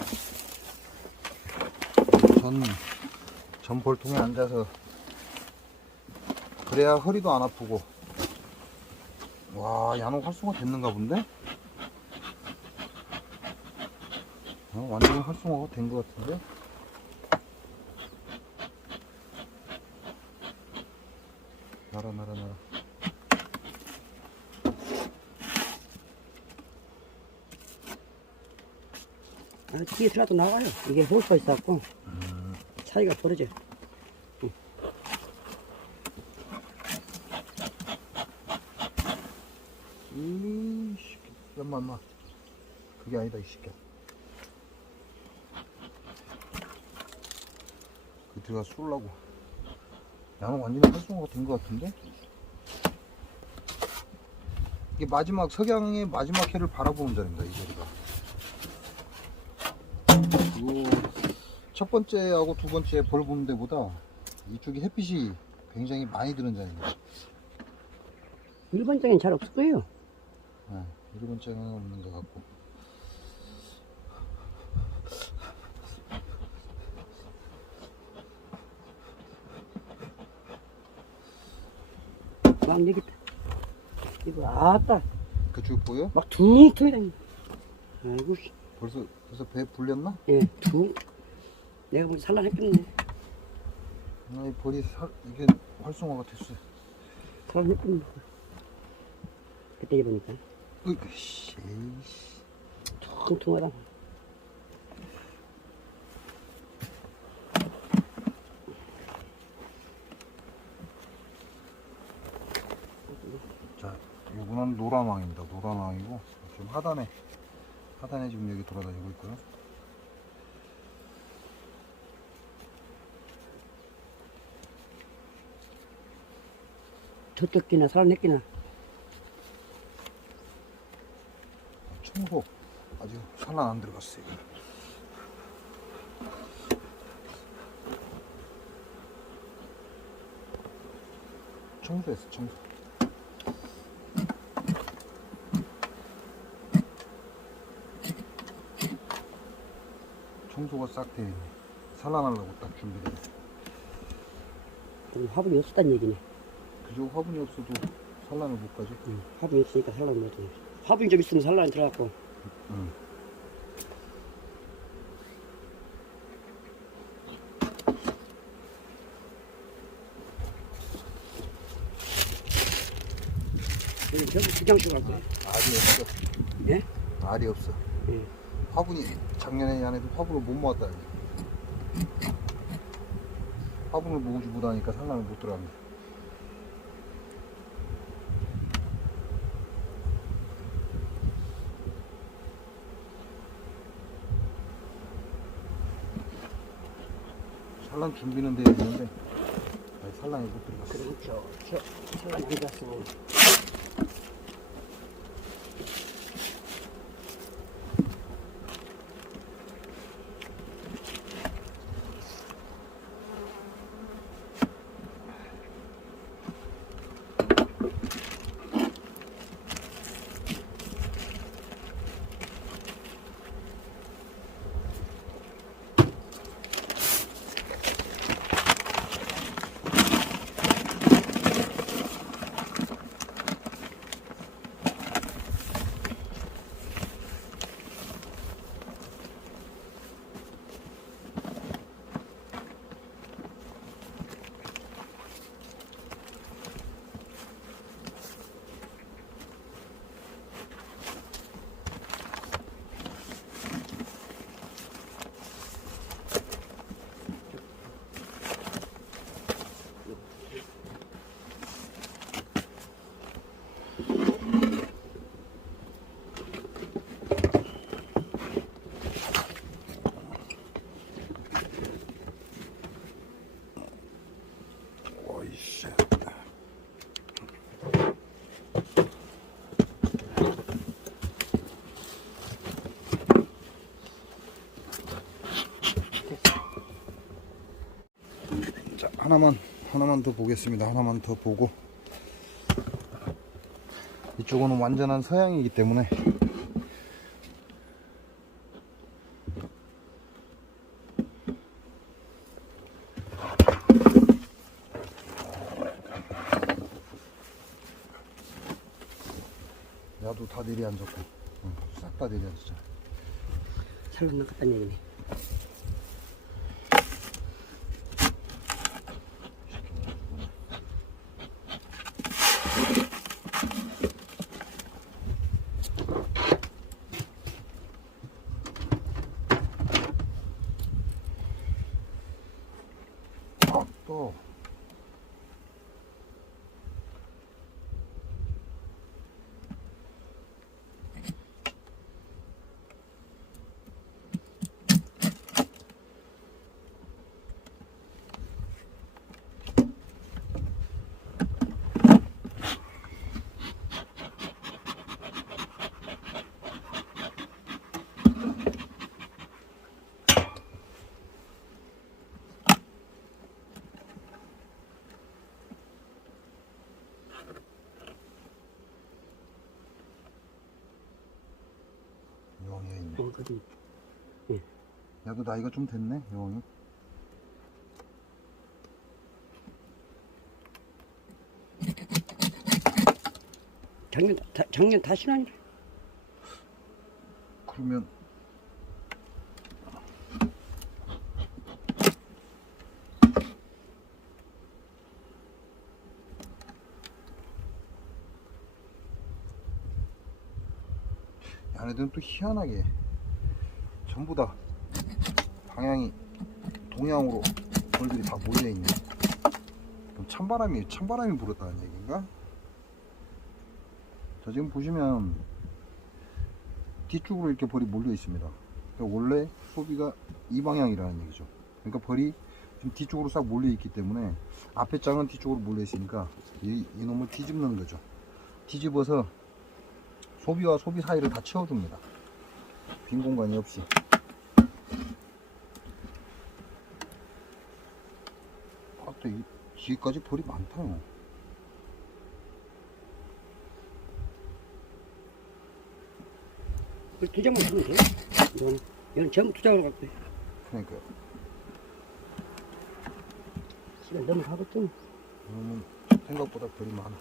전 벌통에 앉아서 그래야 허리도 안 아프고. 와, 야노 활성화 됐는가 본데? 완전히 활성화가 된 것 같은데? 나라. 아, 뒤에 들어도 나가요. 이게 홀수가 있어갖고 차이가 벌어져. 응. 이씨, 엄마. 그게 아니다, 이 새끼야. 그 들어가 쏠라고. 야는 완전히 활성화가 된 것 같은데? 이게 석양의 마지막 해를 바라보는 자리입니다, 이 자리가. 그리고 첫 번째하고 두 번째 벌 보는 데보다 이쪽이 햇빛이 굉장히 많이 드는 자리입니다. 일반적인 잘 없을 거예요. 네, 일본 째는 없는 것 같고. 막 내겠다. 이거 아따 그쪽 보여? 막 퉁퉁이 다니. 아이고 씨. 벌써 배 불렸나? 예, 퉁. 내가 보기 산란했겠네. 이 벌이 이게 활성화가 됐어요. 산란했겠네. 그때 보니까 으이구, 씨. 퉁퉁하다. 자, 이거는 노란왕입니다. 노란왕이고 지금 하단에 지금 여기 돌아다니고 있고요. 저쪽 끼나 산란했끼나. 청소 아직 산란 안 들어갔어요. 청소했어, 청소. 청소가 싹 돼. 산란하려고 딱 준비돼. 그럼 화분이 없었단 얘기네. 그저 화분이 없어도 산란을 못 가죠. 응, 화분이 없으니까 산란을 못해. 화분이 좀 있으면 산란이 들어갔고. 응. 전부 기장수 갈 거예요. 알이 없어. 예? 알이 없어. 예. 화분이 작년에 안에도 화분을 못 모았다. 화분을 모으지 못하니까 산란을 못 들어갑니다. 산란 준비는 되어 있는데 아직 산란이 못 들어갔어요. 그럼 저 산란 안 갔어. 어이씨. 자, 하나만 더 보겠습니다. 하나만 더 보고. 이쪽은 완전한 서양이기 때문에 야도 다 내려앉았고 싹 다 내려앉았잖아. 살로 나갔다는 얘기네. 또 여왕이가 있네. 그래도 야도 나이가 좀 됐네 여왕이. 작년 다 신앙이래. 그러면 얘네들은 또 희한하게 전부 다 방향이 동양으로 벌들이 다 몰려있네. 그럼 찬바람이 불었다는 얘기인가? 자, 지금 보시면 뒤쪽으로 이렇게 벌이 몰려 있습니다. 그러니까 원래 소비가 이 방향이라는 얘기죠. 그러니까 벌이 지금 뒤쪽으로 싹 몰려 있기 때문에 앞에 짱은 뒤쪽으로 몰려 있으니까 이놈을 뒤집는 거죠. 뒤집어서 소비와 소비 사이를 다 채워줍니다. 빈 공간이 없이. 아, 또 이 뒤에까지 벌이 많다요. 그 두 장만 하면 돼요. 이건 전부 두 장으로 갈 거예요. 그러니까요. 시간 너무 가거든. 생각보다 벌이 많아.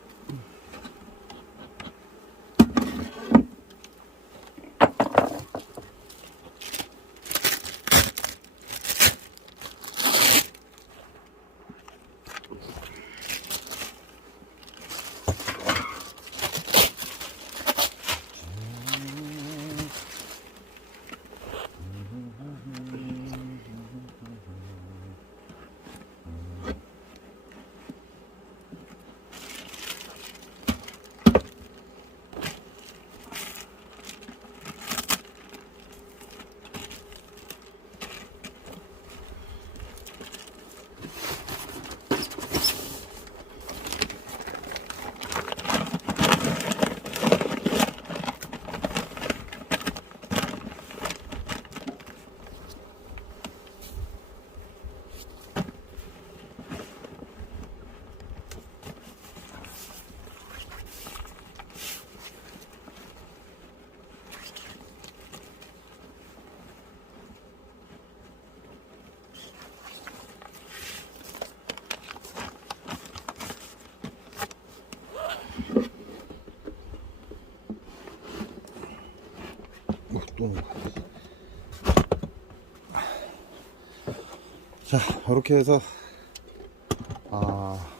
자, 이렇게 해서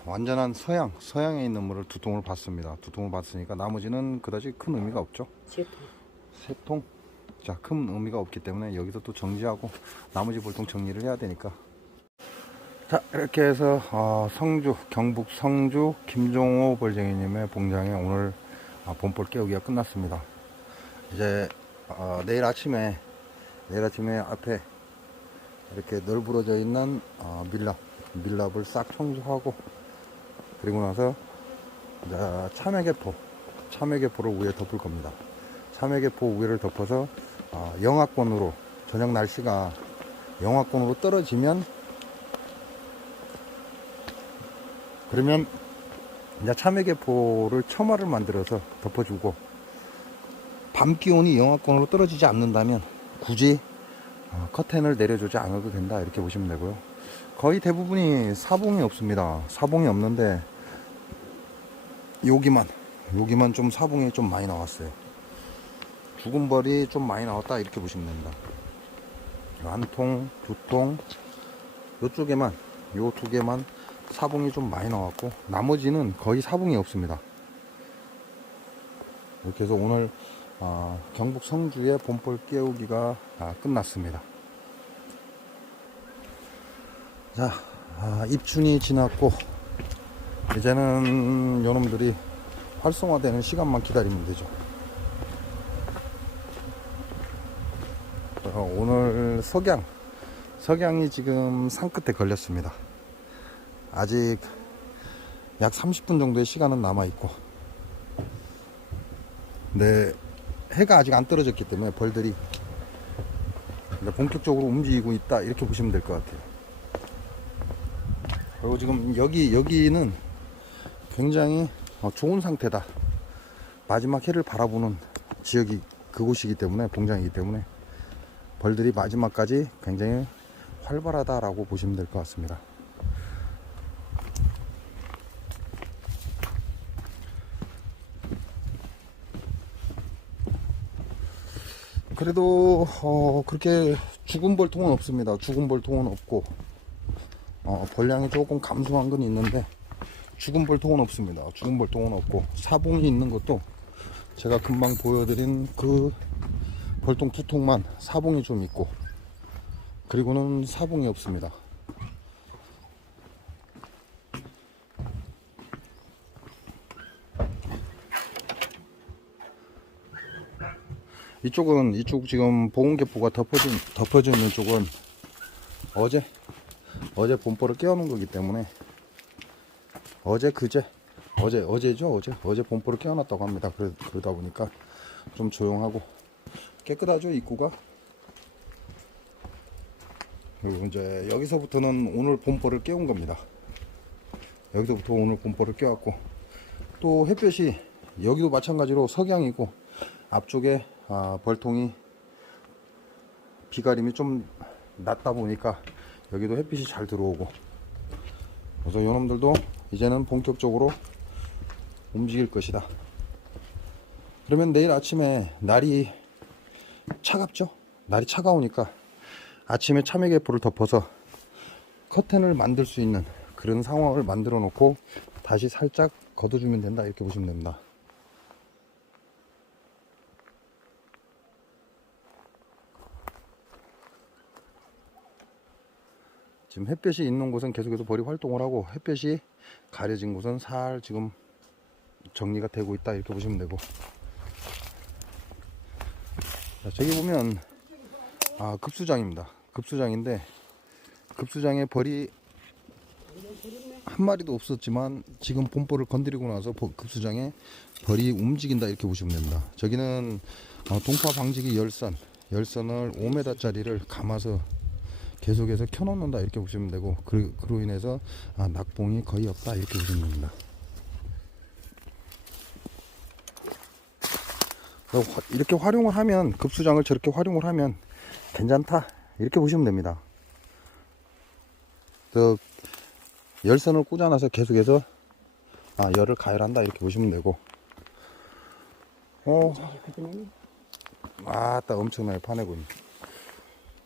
완전한 서양에 있는 물을 두 통을 봤습니다. 두 통을 봤으니까 나머지는 그다지 큰 의미가 없죠. 세 통. 자, 큰 의미가 없기 때문에 여기서 또 정지하고 나머지 볼통 정리를 해야 되니까. 자, 이렇게 해서 성주, 경북 성주 김종호 벌쟁이님의 봉장에 오늘 봄볼 깨우기가 끝났습니다. 이제 내일 아침에 앞에 이렇게 널브러져 있는 밀랍을 싹 청소하고, 그리고 나서 이제 참외개포를 위에 덮을 겁니다. 참외개포 위를 덮어서 영하권으로, 저녁 날씨가 영하권으로 떨어지면, 그러면 이제 참외개포를 처마를 만들어서 덮어주고, 밤 기온이 영하권으로 떨어지지 않는다면 굳이 커튼을 내려주지 않아도 된다, 이렇게 보시면 되고요. 거의 대부분이 사봉이 없습니다. 사봉이 없는데 여기만 좀 사봉이 좀 많이 나왔어요. 죽은 벌이 좀 많이 나왔다, 이렇게 보시면 됩니다. 한 통, 두 통, 요쪽에만, 요 두 개만 사봉이 좀 많이 나왔고, 나머지는 거의 사봉이 없습니다. 이렇게 해서 오늘 경북 성주의 봄볼 깨우기가 끝났습니다. 자, 입춘이 지났고 이제는 요놈들이 활성화되는 시간만 기다리면 되죠. 오늘 석양이 지금 산끝에 걸렸습니다. 아직 약 30분 정도의 시간은 남아있고, 근데 해가 아직 안 떨어졌기 때문에 벌들이 본격적으로 움직이고 있다, 이렇게 보시면 될 것 같아요. 그리고 지금 여기는 굉장히 좋은 상태다. 마지막 해를 바라보는 지역이 그곳이기 때문에, 봉장이기 때문에 벌들이 마지막까지 굉장히 활발하다라고 보시면 될 것 같습니다. 그래도 그렇게 죽은 벌통은 없습니다. 죽은 벌통은 없고, 벌량이 조금 감소한 건 있는데 죽은 벌통은 없습니다. 죽은 벌통은 없고, 사봉이 있는 것도 제가 금방 보여드린 그 벌통 두 통만 사봉이 좀 있고, 그리고는 사봉이 없습니다. 이쪽 지금 보온개포가 덮어져 있는 쪽은 어제 봄벌을 깨우는 거기 때문에, 어제죠. 어제 봄벌을 깨워놨다고 합니다. 그러다 보니까 좀 조용하고 깨끗하죠, 입구가. 그리고 이제 여기서부터는 오늘 봄벌을 깨운 겁니다. 여기서부터 오늘 봄벌을 깨웠고, 또 햇볕이 여기도 마찬가지로 석양이고, 앞쪽에 벌통이 비가림이 좀 낮다 보니까 여기도 햇빛이 잘 들어오고, 그래서 요놈들도 이제는 본격적으로 움직일 것이다. 그러면 내일 아침에 날이 차갑죠? 날이 차가우니까 아침에 참외개포를 덮어서 커튼을 만들 수 있는 그런 상황을 만들어 놓고 다시 살짝 걷어주면 된다, 이렇게 보시면 됩니다. 지금 햇볕이 있는 곳은 계속해서 벌이 활동을 하고, 햇볕이 가려진 곳은 살 지금 정리가 되고 있다, 이렇게 보시면 되고. 자, 저기 보면 급수장입니다. 급수장인데, 급수장에 벌이 한 마리도 없었지만 지금 봄벌을 건드리고 나서 급수장에 벌이 움직인다, 이렇게 보시면 됩니다. 저기는 동파 방지기 열선을 5m짜리를 감아서 계속해서 켜놓는다, 이렇게 보시면 되고, 그로 인해서 낙봉이 거의 없다, 이렇게 보시면 됩니다. 이렇게 활용을 하면, 급수장을 저렇게 활용을 하면 괜찮다, 이렇게 보시면 됩니다. 열선을 꽂아놔서 계속해서 열을 가열한다, 이렇게 보시면 되고. 아따, 엄청나게 파내고 있네.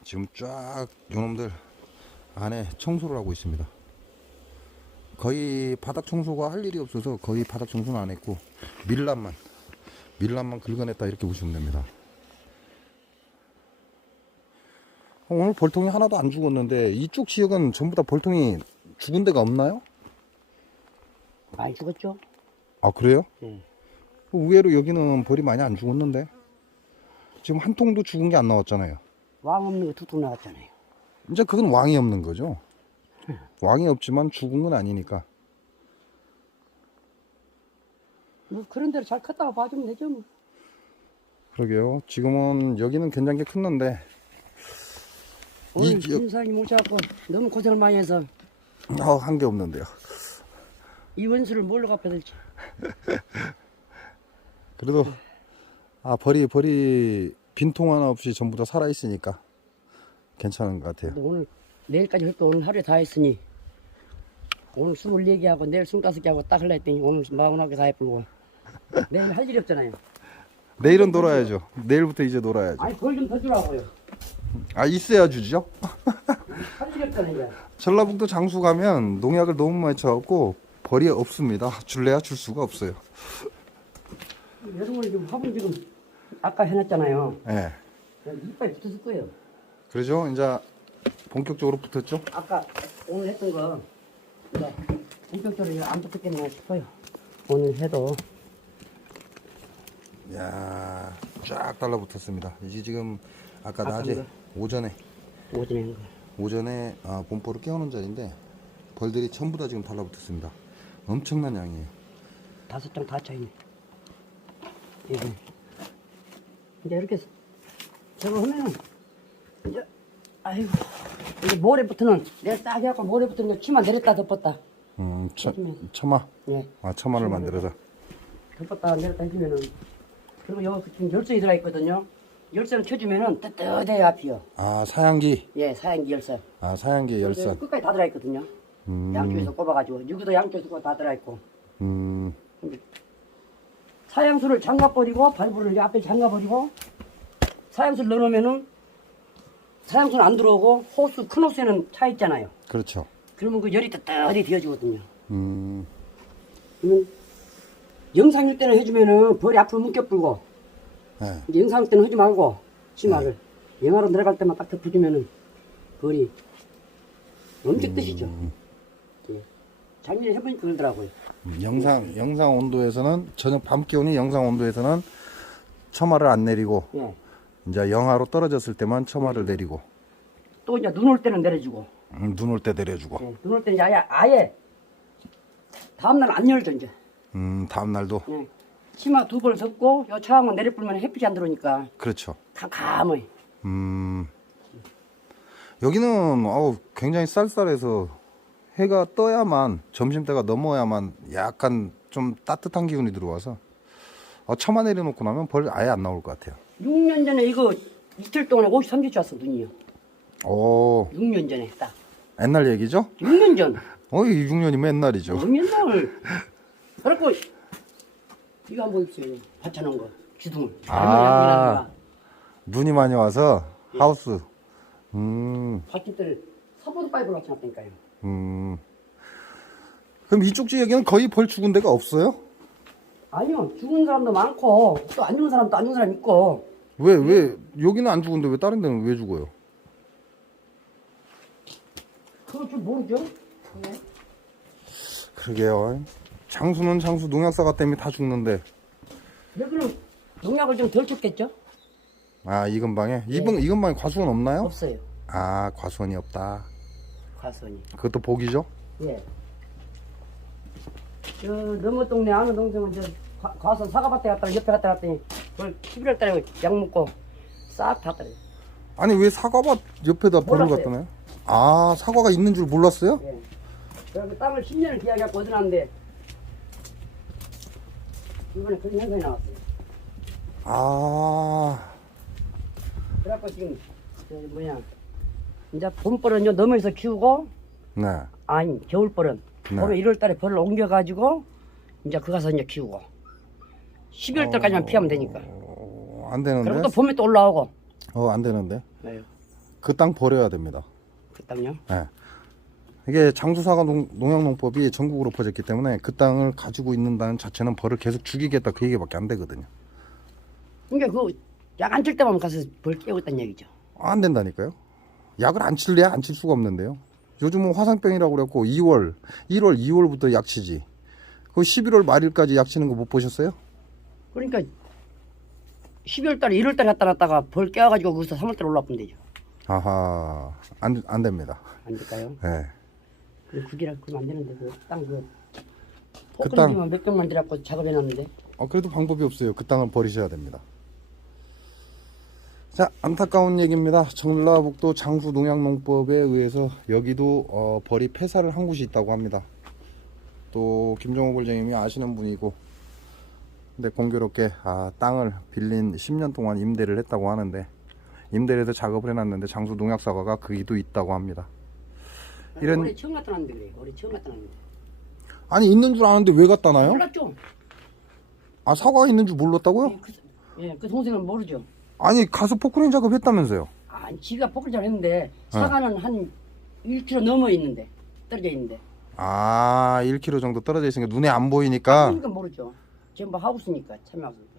지금 쫙 요놈들 안에 청소를 하고 있습니다. 거의 바닥 청소가 할 일이 없어서 거의 바닥 청소는 안 했고 밀랍만 긁어냈다 이렇게 보시면 됩니다. 오늘 벌통이 하나도 안 죽었는데 이쪽 지역은 전부 다 벌통이 죽은 데가 없나요? 많이 죽었죠? 아 그래요? 예. 의외로 여기는 벌이 많이 안 죽었는데 지금 한 통도 죽은 게 안 나왔잖아요. 왕 없는 거 툭툭 나갔잖아요. 이제 그건 왕이 없는 거죠. 왕이 없지만 죽은 건 아니니까. 뭐 그런 대로 잘 컸다고 봐주면 되죠 뭐. 그러게요. 지금은 여기는 괜찮게 컸는데 오늘 지역- 김사장님 오셔갖고 너무 고생을 많이 해서 한 게 없는데요. 이 원수를 뭘로 갚아야 될지. 그래도 벌이 빈통 하나 없이 전부 다 살아 있으니까 괜찮은 것 같아요. 그래도 오늘 내일까지 할 거 오늘 하루에 다 했으니 오늘 24개하고 내일 25개하고 딱 하려 했더니 오늘 41개 다 해불고 내일 할 일이 없잖아요. 내일은 놀아야죠. 내일부터 이제 놀아야죠. 아니 벌 좀 더 주라고요. 있어야 주죠. 할 일이 없잖아요. 이제. 전라북도 장수 가면 농약을 너무 많이 쳐갖고 벌이 없습니다. 줄래야 줄 수가 없어요. 여러분이 지금 화분 지금 아까 해놨잖아요. 예. 이빨 붙었을 거예요. 그러죠. 이제 본격적으로 붙었죠. 아까 오늘 했던 거 이제 본격적으로 이제 안 붙었겠나 싶어요. 오늘 해도 야, 쫙 달라붙었습니다. 이게 지금 아까 아까 낮에 이거? 오전에 오전에 한 거. 본포를 깨우는 자리인데 벌들이 전부 다 지금 달라붙었습니다. 엄청난 양이에요. 5장 다 차이네. 예. 이제 이렇게 저거 하면은 이제 아이고 이제 모레부터는 내가 싹 해갖고 모레부터는 이제 치마 내렸다 덮었다. 처마. 예. 처마를 만들어서. 덮었다 내렸다 해주면은 그리고 여기 지금 열쇠이 들어 있거든요. 열쇠를 켜주면은 뜨뜻해 앞이요. 사양기. 예, 사양기 열쇠. 사양기 열선. 끝까지 다 들어 있거든요. 양쪽에서 꼽아가지고 여기도 양쪽에서 꼽아 다 들어 있고. 사양수를 잠가버리고 발부를 이 앞에 잠가버리고 사양수를 넣어놓으면은 사양수는 안 들어오고 호수 큰 호수에는 차 있잖아요. 그렇죠. 그러면 그 열이 뜨뜻하게 되어지거든요. 음, 그러면 영상일 때는 해주면은 벌이 앞으로 묶여불고 네. 이제 영상일 때는 하지 말고 치마를 영하로 내려갈 때만 딱 덮어주면은 벌이 엄청 뜨시죠. 예. 작년에 해보니까 그러더라고요. 영상 온도에서는 저녁 밤 기온이 영상 온도에서는 처마를 안 내리고 예. 이제 영하로 떨어졌을 때만 처마를 내리고 또 이제 눈 올 때는 내려주고 눈 올 때 내려주고 예. 눈 올 때는 이제 아예 다음날 안 열죠 이제. 다음 날도 예. 치마 2벌 덮고 요 차항은 내려불면 햇빛이 안 들어오니까 그렇죠. 캄캄해. 여기는 굉장히 쌀쌀해서 해가 떠야만 점심때가 넘어야만 약간 좀 따뜻한 기운이 들어와서 처마 내려놓고 나면 벌 아예 안 나올 것 같아요. 6년 전에 이거 이틀 동안에 53cm 왔어 눈이요. 오, 6년 전에 딱. 옛날 얘기죠? 6년 전. 6년이면 옛날이죠. 6년 전을. 그래갖고 이거 한번 보십시오. 받쳐놓은 거 기둥을. 눈이 많이 와서 하우스. 받침대를 사보드 파이브로 받쳐놨다니까요. 그럼 이쪽 지역에는 거의 벌 죽은 데가 없어요? 아니요. 죽은 사람도 많고 또 안 죽은 사람도 안 죽은 사람 있고. 왜 여기는 안 죽은데 왜 다른 데는 왜 죽어요? 그걸 좀 모르죠? 네. 그러게요. 장수는 장수 농약사가 때문에 다 죽는데. 여기는 농약을 좀 덜 쳤겠죠? 이 근방에? 이 근방에 과수원 없나요? 없어요. 과수원이 없다. 과수원이. 그것도 복이죠? 예. 저 너머 동네 아는 동생은 가서 사과밭에 갔다가 옆에 갔다 갔더니 그걸 11월 달에 약 먹고 싹 다 떨어요. 아니 왜 사과밭 옆에다 벌을 몰랐어요. 갖다 놔요? 사과가 있는 줄 몰랐어요? 예. 그래서 땅을 10년을 기약해갖고 얻어놨는데 이번에 그런 현상이 나왔어요. 그래갖고 지금 이제 봄벌은 너머에서 키우고 네. 아니 겨울벌은 네. 봄에 1월달에 벌을 옮겨가지고 이제 그 가서 이제 키우고 12월달까지만 피하면 되니까. 안 되는데? 그리고 또 봄에 또 올라오고. 안 되는데? 네. 그 땅 버려야 됩니다. 그 땅요? 네. 이게 장수사과 농약농법이 전국으로 퍼졌기 때문에 그 땅을 가지고 있는다는 자체는 벌을 계속 죽이겠다 그 얘기밖에 안 되거든요. 그러니까 그 약 안 칠 때만 가서 벌 깨우고 있다는 얘기죠. 안 된다니까요. 약을 안 칠래야 안 칠 수가 없는데요. 요즘은 화상병이라고 그랬고 1월, 2월부터 약 치지. 그 11월 말일까지 약 치는 거 못 보셨어요? 그러니까 12월 달에 1월 달에 갖다 놨다가 벌 깨워가지고 거기서 3월 달에 올라오면 되죠. 아하, 안 됩니다. 안 될까요? 예. 그기라 그러면 안 되는데 그땅그 그 땅. 포크리지만 몇 병만 들여갖고 작업해놨는데. 그래도 방법이 없어요. 그 땅을 버리셔야 됩니다. 자, 안타까운 얘기입니다. 전라북도 장수농약농법에 의해서 여기도 벌이 폐사를 한 곳이 있다고 합니다. 또 김정호 골장님이 아시는 분이고, 근데 공교롭게 땅을 빌린 10년 동안 임대를 했다고 하는데, 임대를 해서 작업을 해놨는데 장수농약사과가 거기도 있다고 합니다. 이런 올해 처음 갖다 놨는데 그래. 올해 처음 갖다 놨는데. 아니 있는 줄 아는데 왜 갖다 놔요? 몰랐죠. 사과가 있는 줄 몰랐다고요? 그 동생은 모르죠. 아니 가서 포크레인 작업했다면서요? 지가 포크를 잘 했는데 사과는 한 1km 넘어 있는데 떨어져 있는데. 1km 정도 떨어져 있으니까 눈에 안 보이니까. 그러니까 모르죠. 전부 하우스니까 참하우스니까.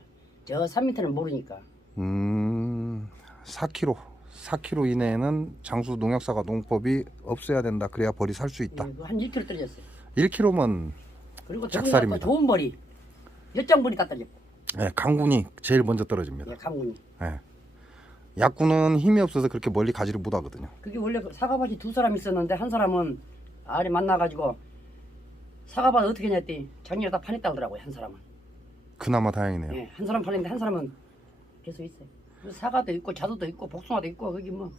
저 3m는 모르니까. 4km 이내에는 장수 농약사과 농법이 없어야 된다. 그래야 벌이 살 수 있다. 한 1km 떨어졌어요. 1km면 그리고 작살입니다. 좋은 벌이 엿장벌이 다 떨어졌고. 네, 강군이 제일 먼저 떨어집니다. 예, 강군이. 네. 약군은 힘이 없어서 그렇게 멀리 가지를 못하거든요. 그게 원래 사과밭이 두 사람 있었는데 한 사람은 아래 만나가지고 사과밭 어떻게 했냐 했더니 작년에 다 파냈다 그러더라고요. 한 사람은. 그나마 다행이네요. 예, 한 사람 파냈는데 한 사람은 계속 있어요. 그래서 사과도 있고 자두도 있고 복숭아도 있고 거기 뭐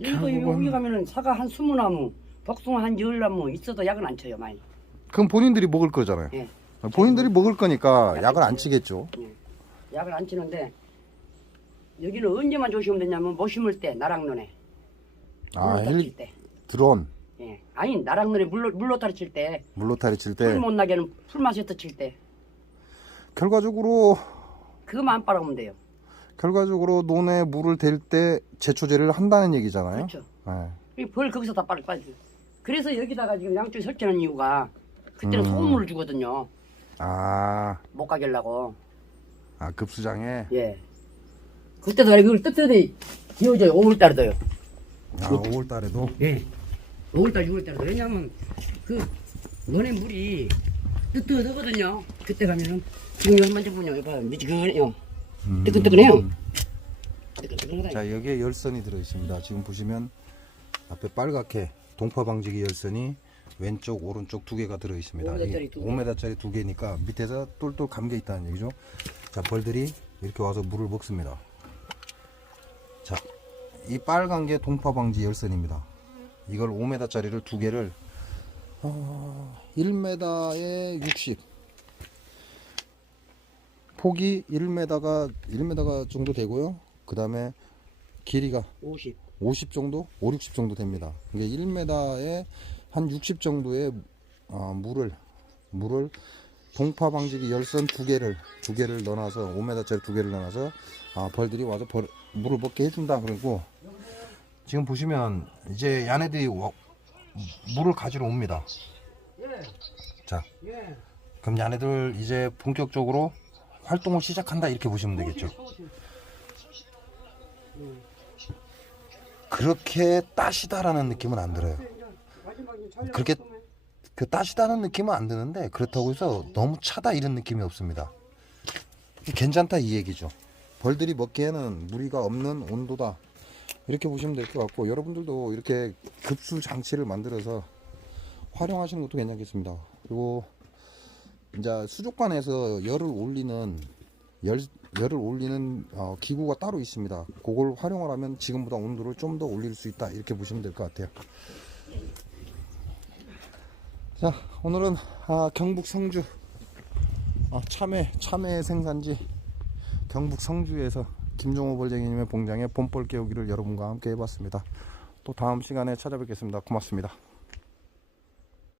여기 가면은 사과 한 20나무 복숭아 한 10나무 있어도 약은 안 쳐요 많이. 그럼 본인들이 먹을 거잖아요. 예. 본인들이 먹을 거니까 약을 안 치겠죠. 예. 약을 안 치는데 여기는 언제만 조심하면 되냐면 못 심을 때 나락눈에 물로 칠 때. 드론 예. 아니 나락눈에 물로 떨어질 때 물로타리 칠 때 풀 못 나게는 풀마셔터 칠 때 결과적으로 그거만 안 빨아오면 돼요. 논에 물을 댈 때 제초제를 한다는 얘기잖아요. 그렇죠. 네. 벌 거기서 다 빠져. 그래서 여기다가 지금 양쪽에 설치하는 이유가 그때는 소금물을 주거든요. 못 가게 하려고. 급수장에. 예. 그때도 이걸 뜨뜻히 기어져요. 5월달에도요. 5월달에도. 예. 5월달, 6월달에도. 왜냐면 그 논의 물이 뜨뜻하거든요. 그때 가면은 지금 여기 만져보면 봐요. 미지근해요. 뜨끈뜨끈해요. 뜨끈뜨끈하다. 자, 여기에 열선이 들어 있습니다. 지금 보시면 앞에 빨갛게 동파 방지기 열선이 왼쪽 오른쪽 두 개가 들어 있습니다. 5m짜리 두 개. 5m짜리 두 개니까 밑에서 똘똘 감겨 있다는 얘기죠. 자, 벌들이 이렇게 와서 물을 먹습니다. 자, 이 빨간 게 동파 방지 열선입니다. 이걸 5m짜리를 두 개를 1m에 60 폭이 1m 정도 되고요. 그 다음에 길이가 50 정도? 5, 60 정도 됩니다. 이게 1m에 한 60 정도의 물을 동파 방지기 열선 두 개를 넣어놔서 5m짜리 두 개를 넣어놔서 벌들이 와서 물을 먹게 해준다. 그리고 지금 보시면 이제 얘네들이 물을 가지러 옵니다. 자, 그럼 얘네들 이제 본격적으로 활동을 시작한다 이렇게 보시면 되겠죠. 그렇게 따시다라는 느낌은 안 들어요. 그렇게 따시다는 느낌은 안 드는데 그렇다고 해서 너무 차다 이런 느낌이 없습니다. 괜찮다 이 얘기죠. 벌들이 먹기에는 무리가 없는 온도다 이렇게 보시면 될 것 같고, 여러분들도 이렇게 급수 장치를 만들어서 활용하시는 것도 괜찮겠습니다. 그리고 이제 수족관에서 열을 올리는 기구가 따로 있습니다. 그걸 활용을 하면 지금보다 온도를 좀 더 올릴 수 있다 이렇게 보시면 될 것 같아요. 자, 오늘은 경북 성주 참외 생산지 경북 성주에서 김종호 벌쟁이님의 봉장에 봄벌 깨우기를 여러분과 함께 해봤습니다. 또 다음 시간에 찾아뵙겠습니다. 고맙습니다.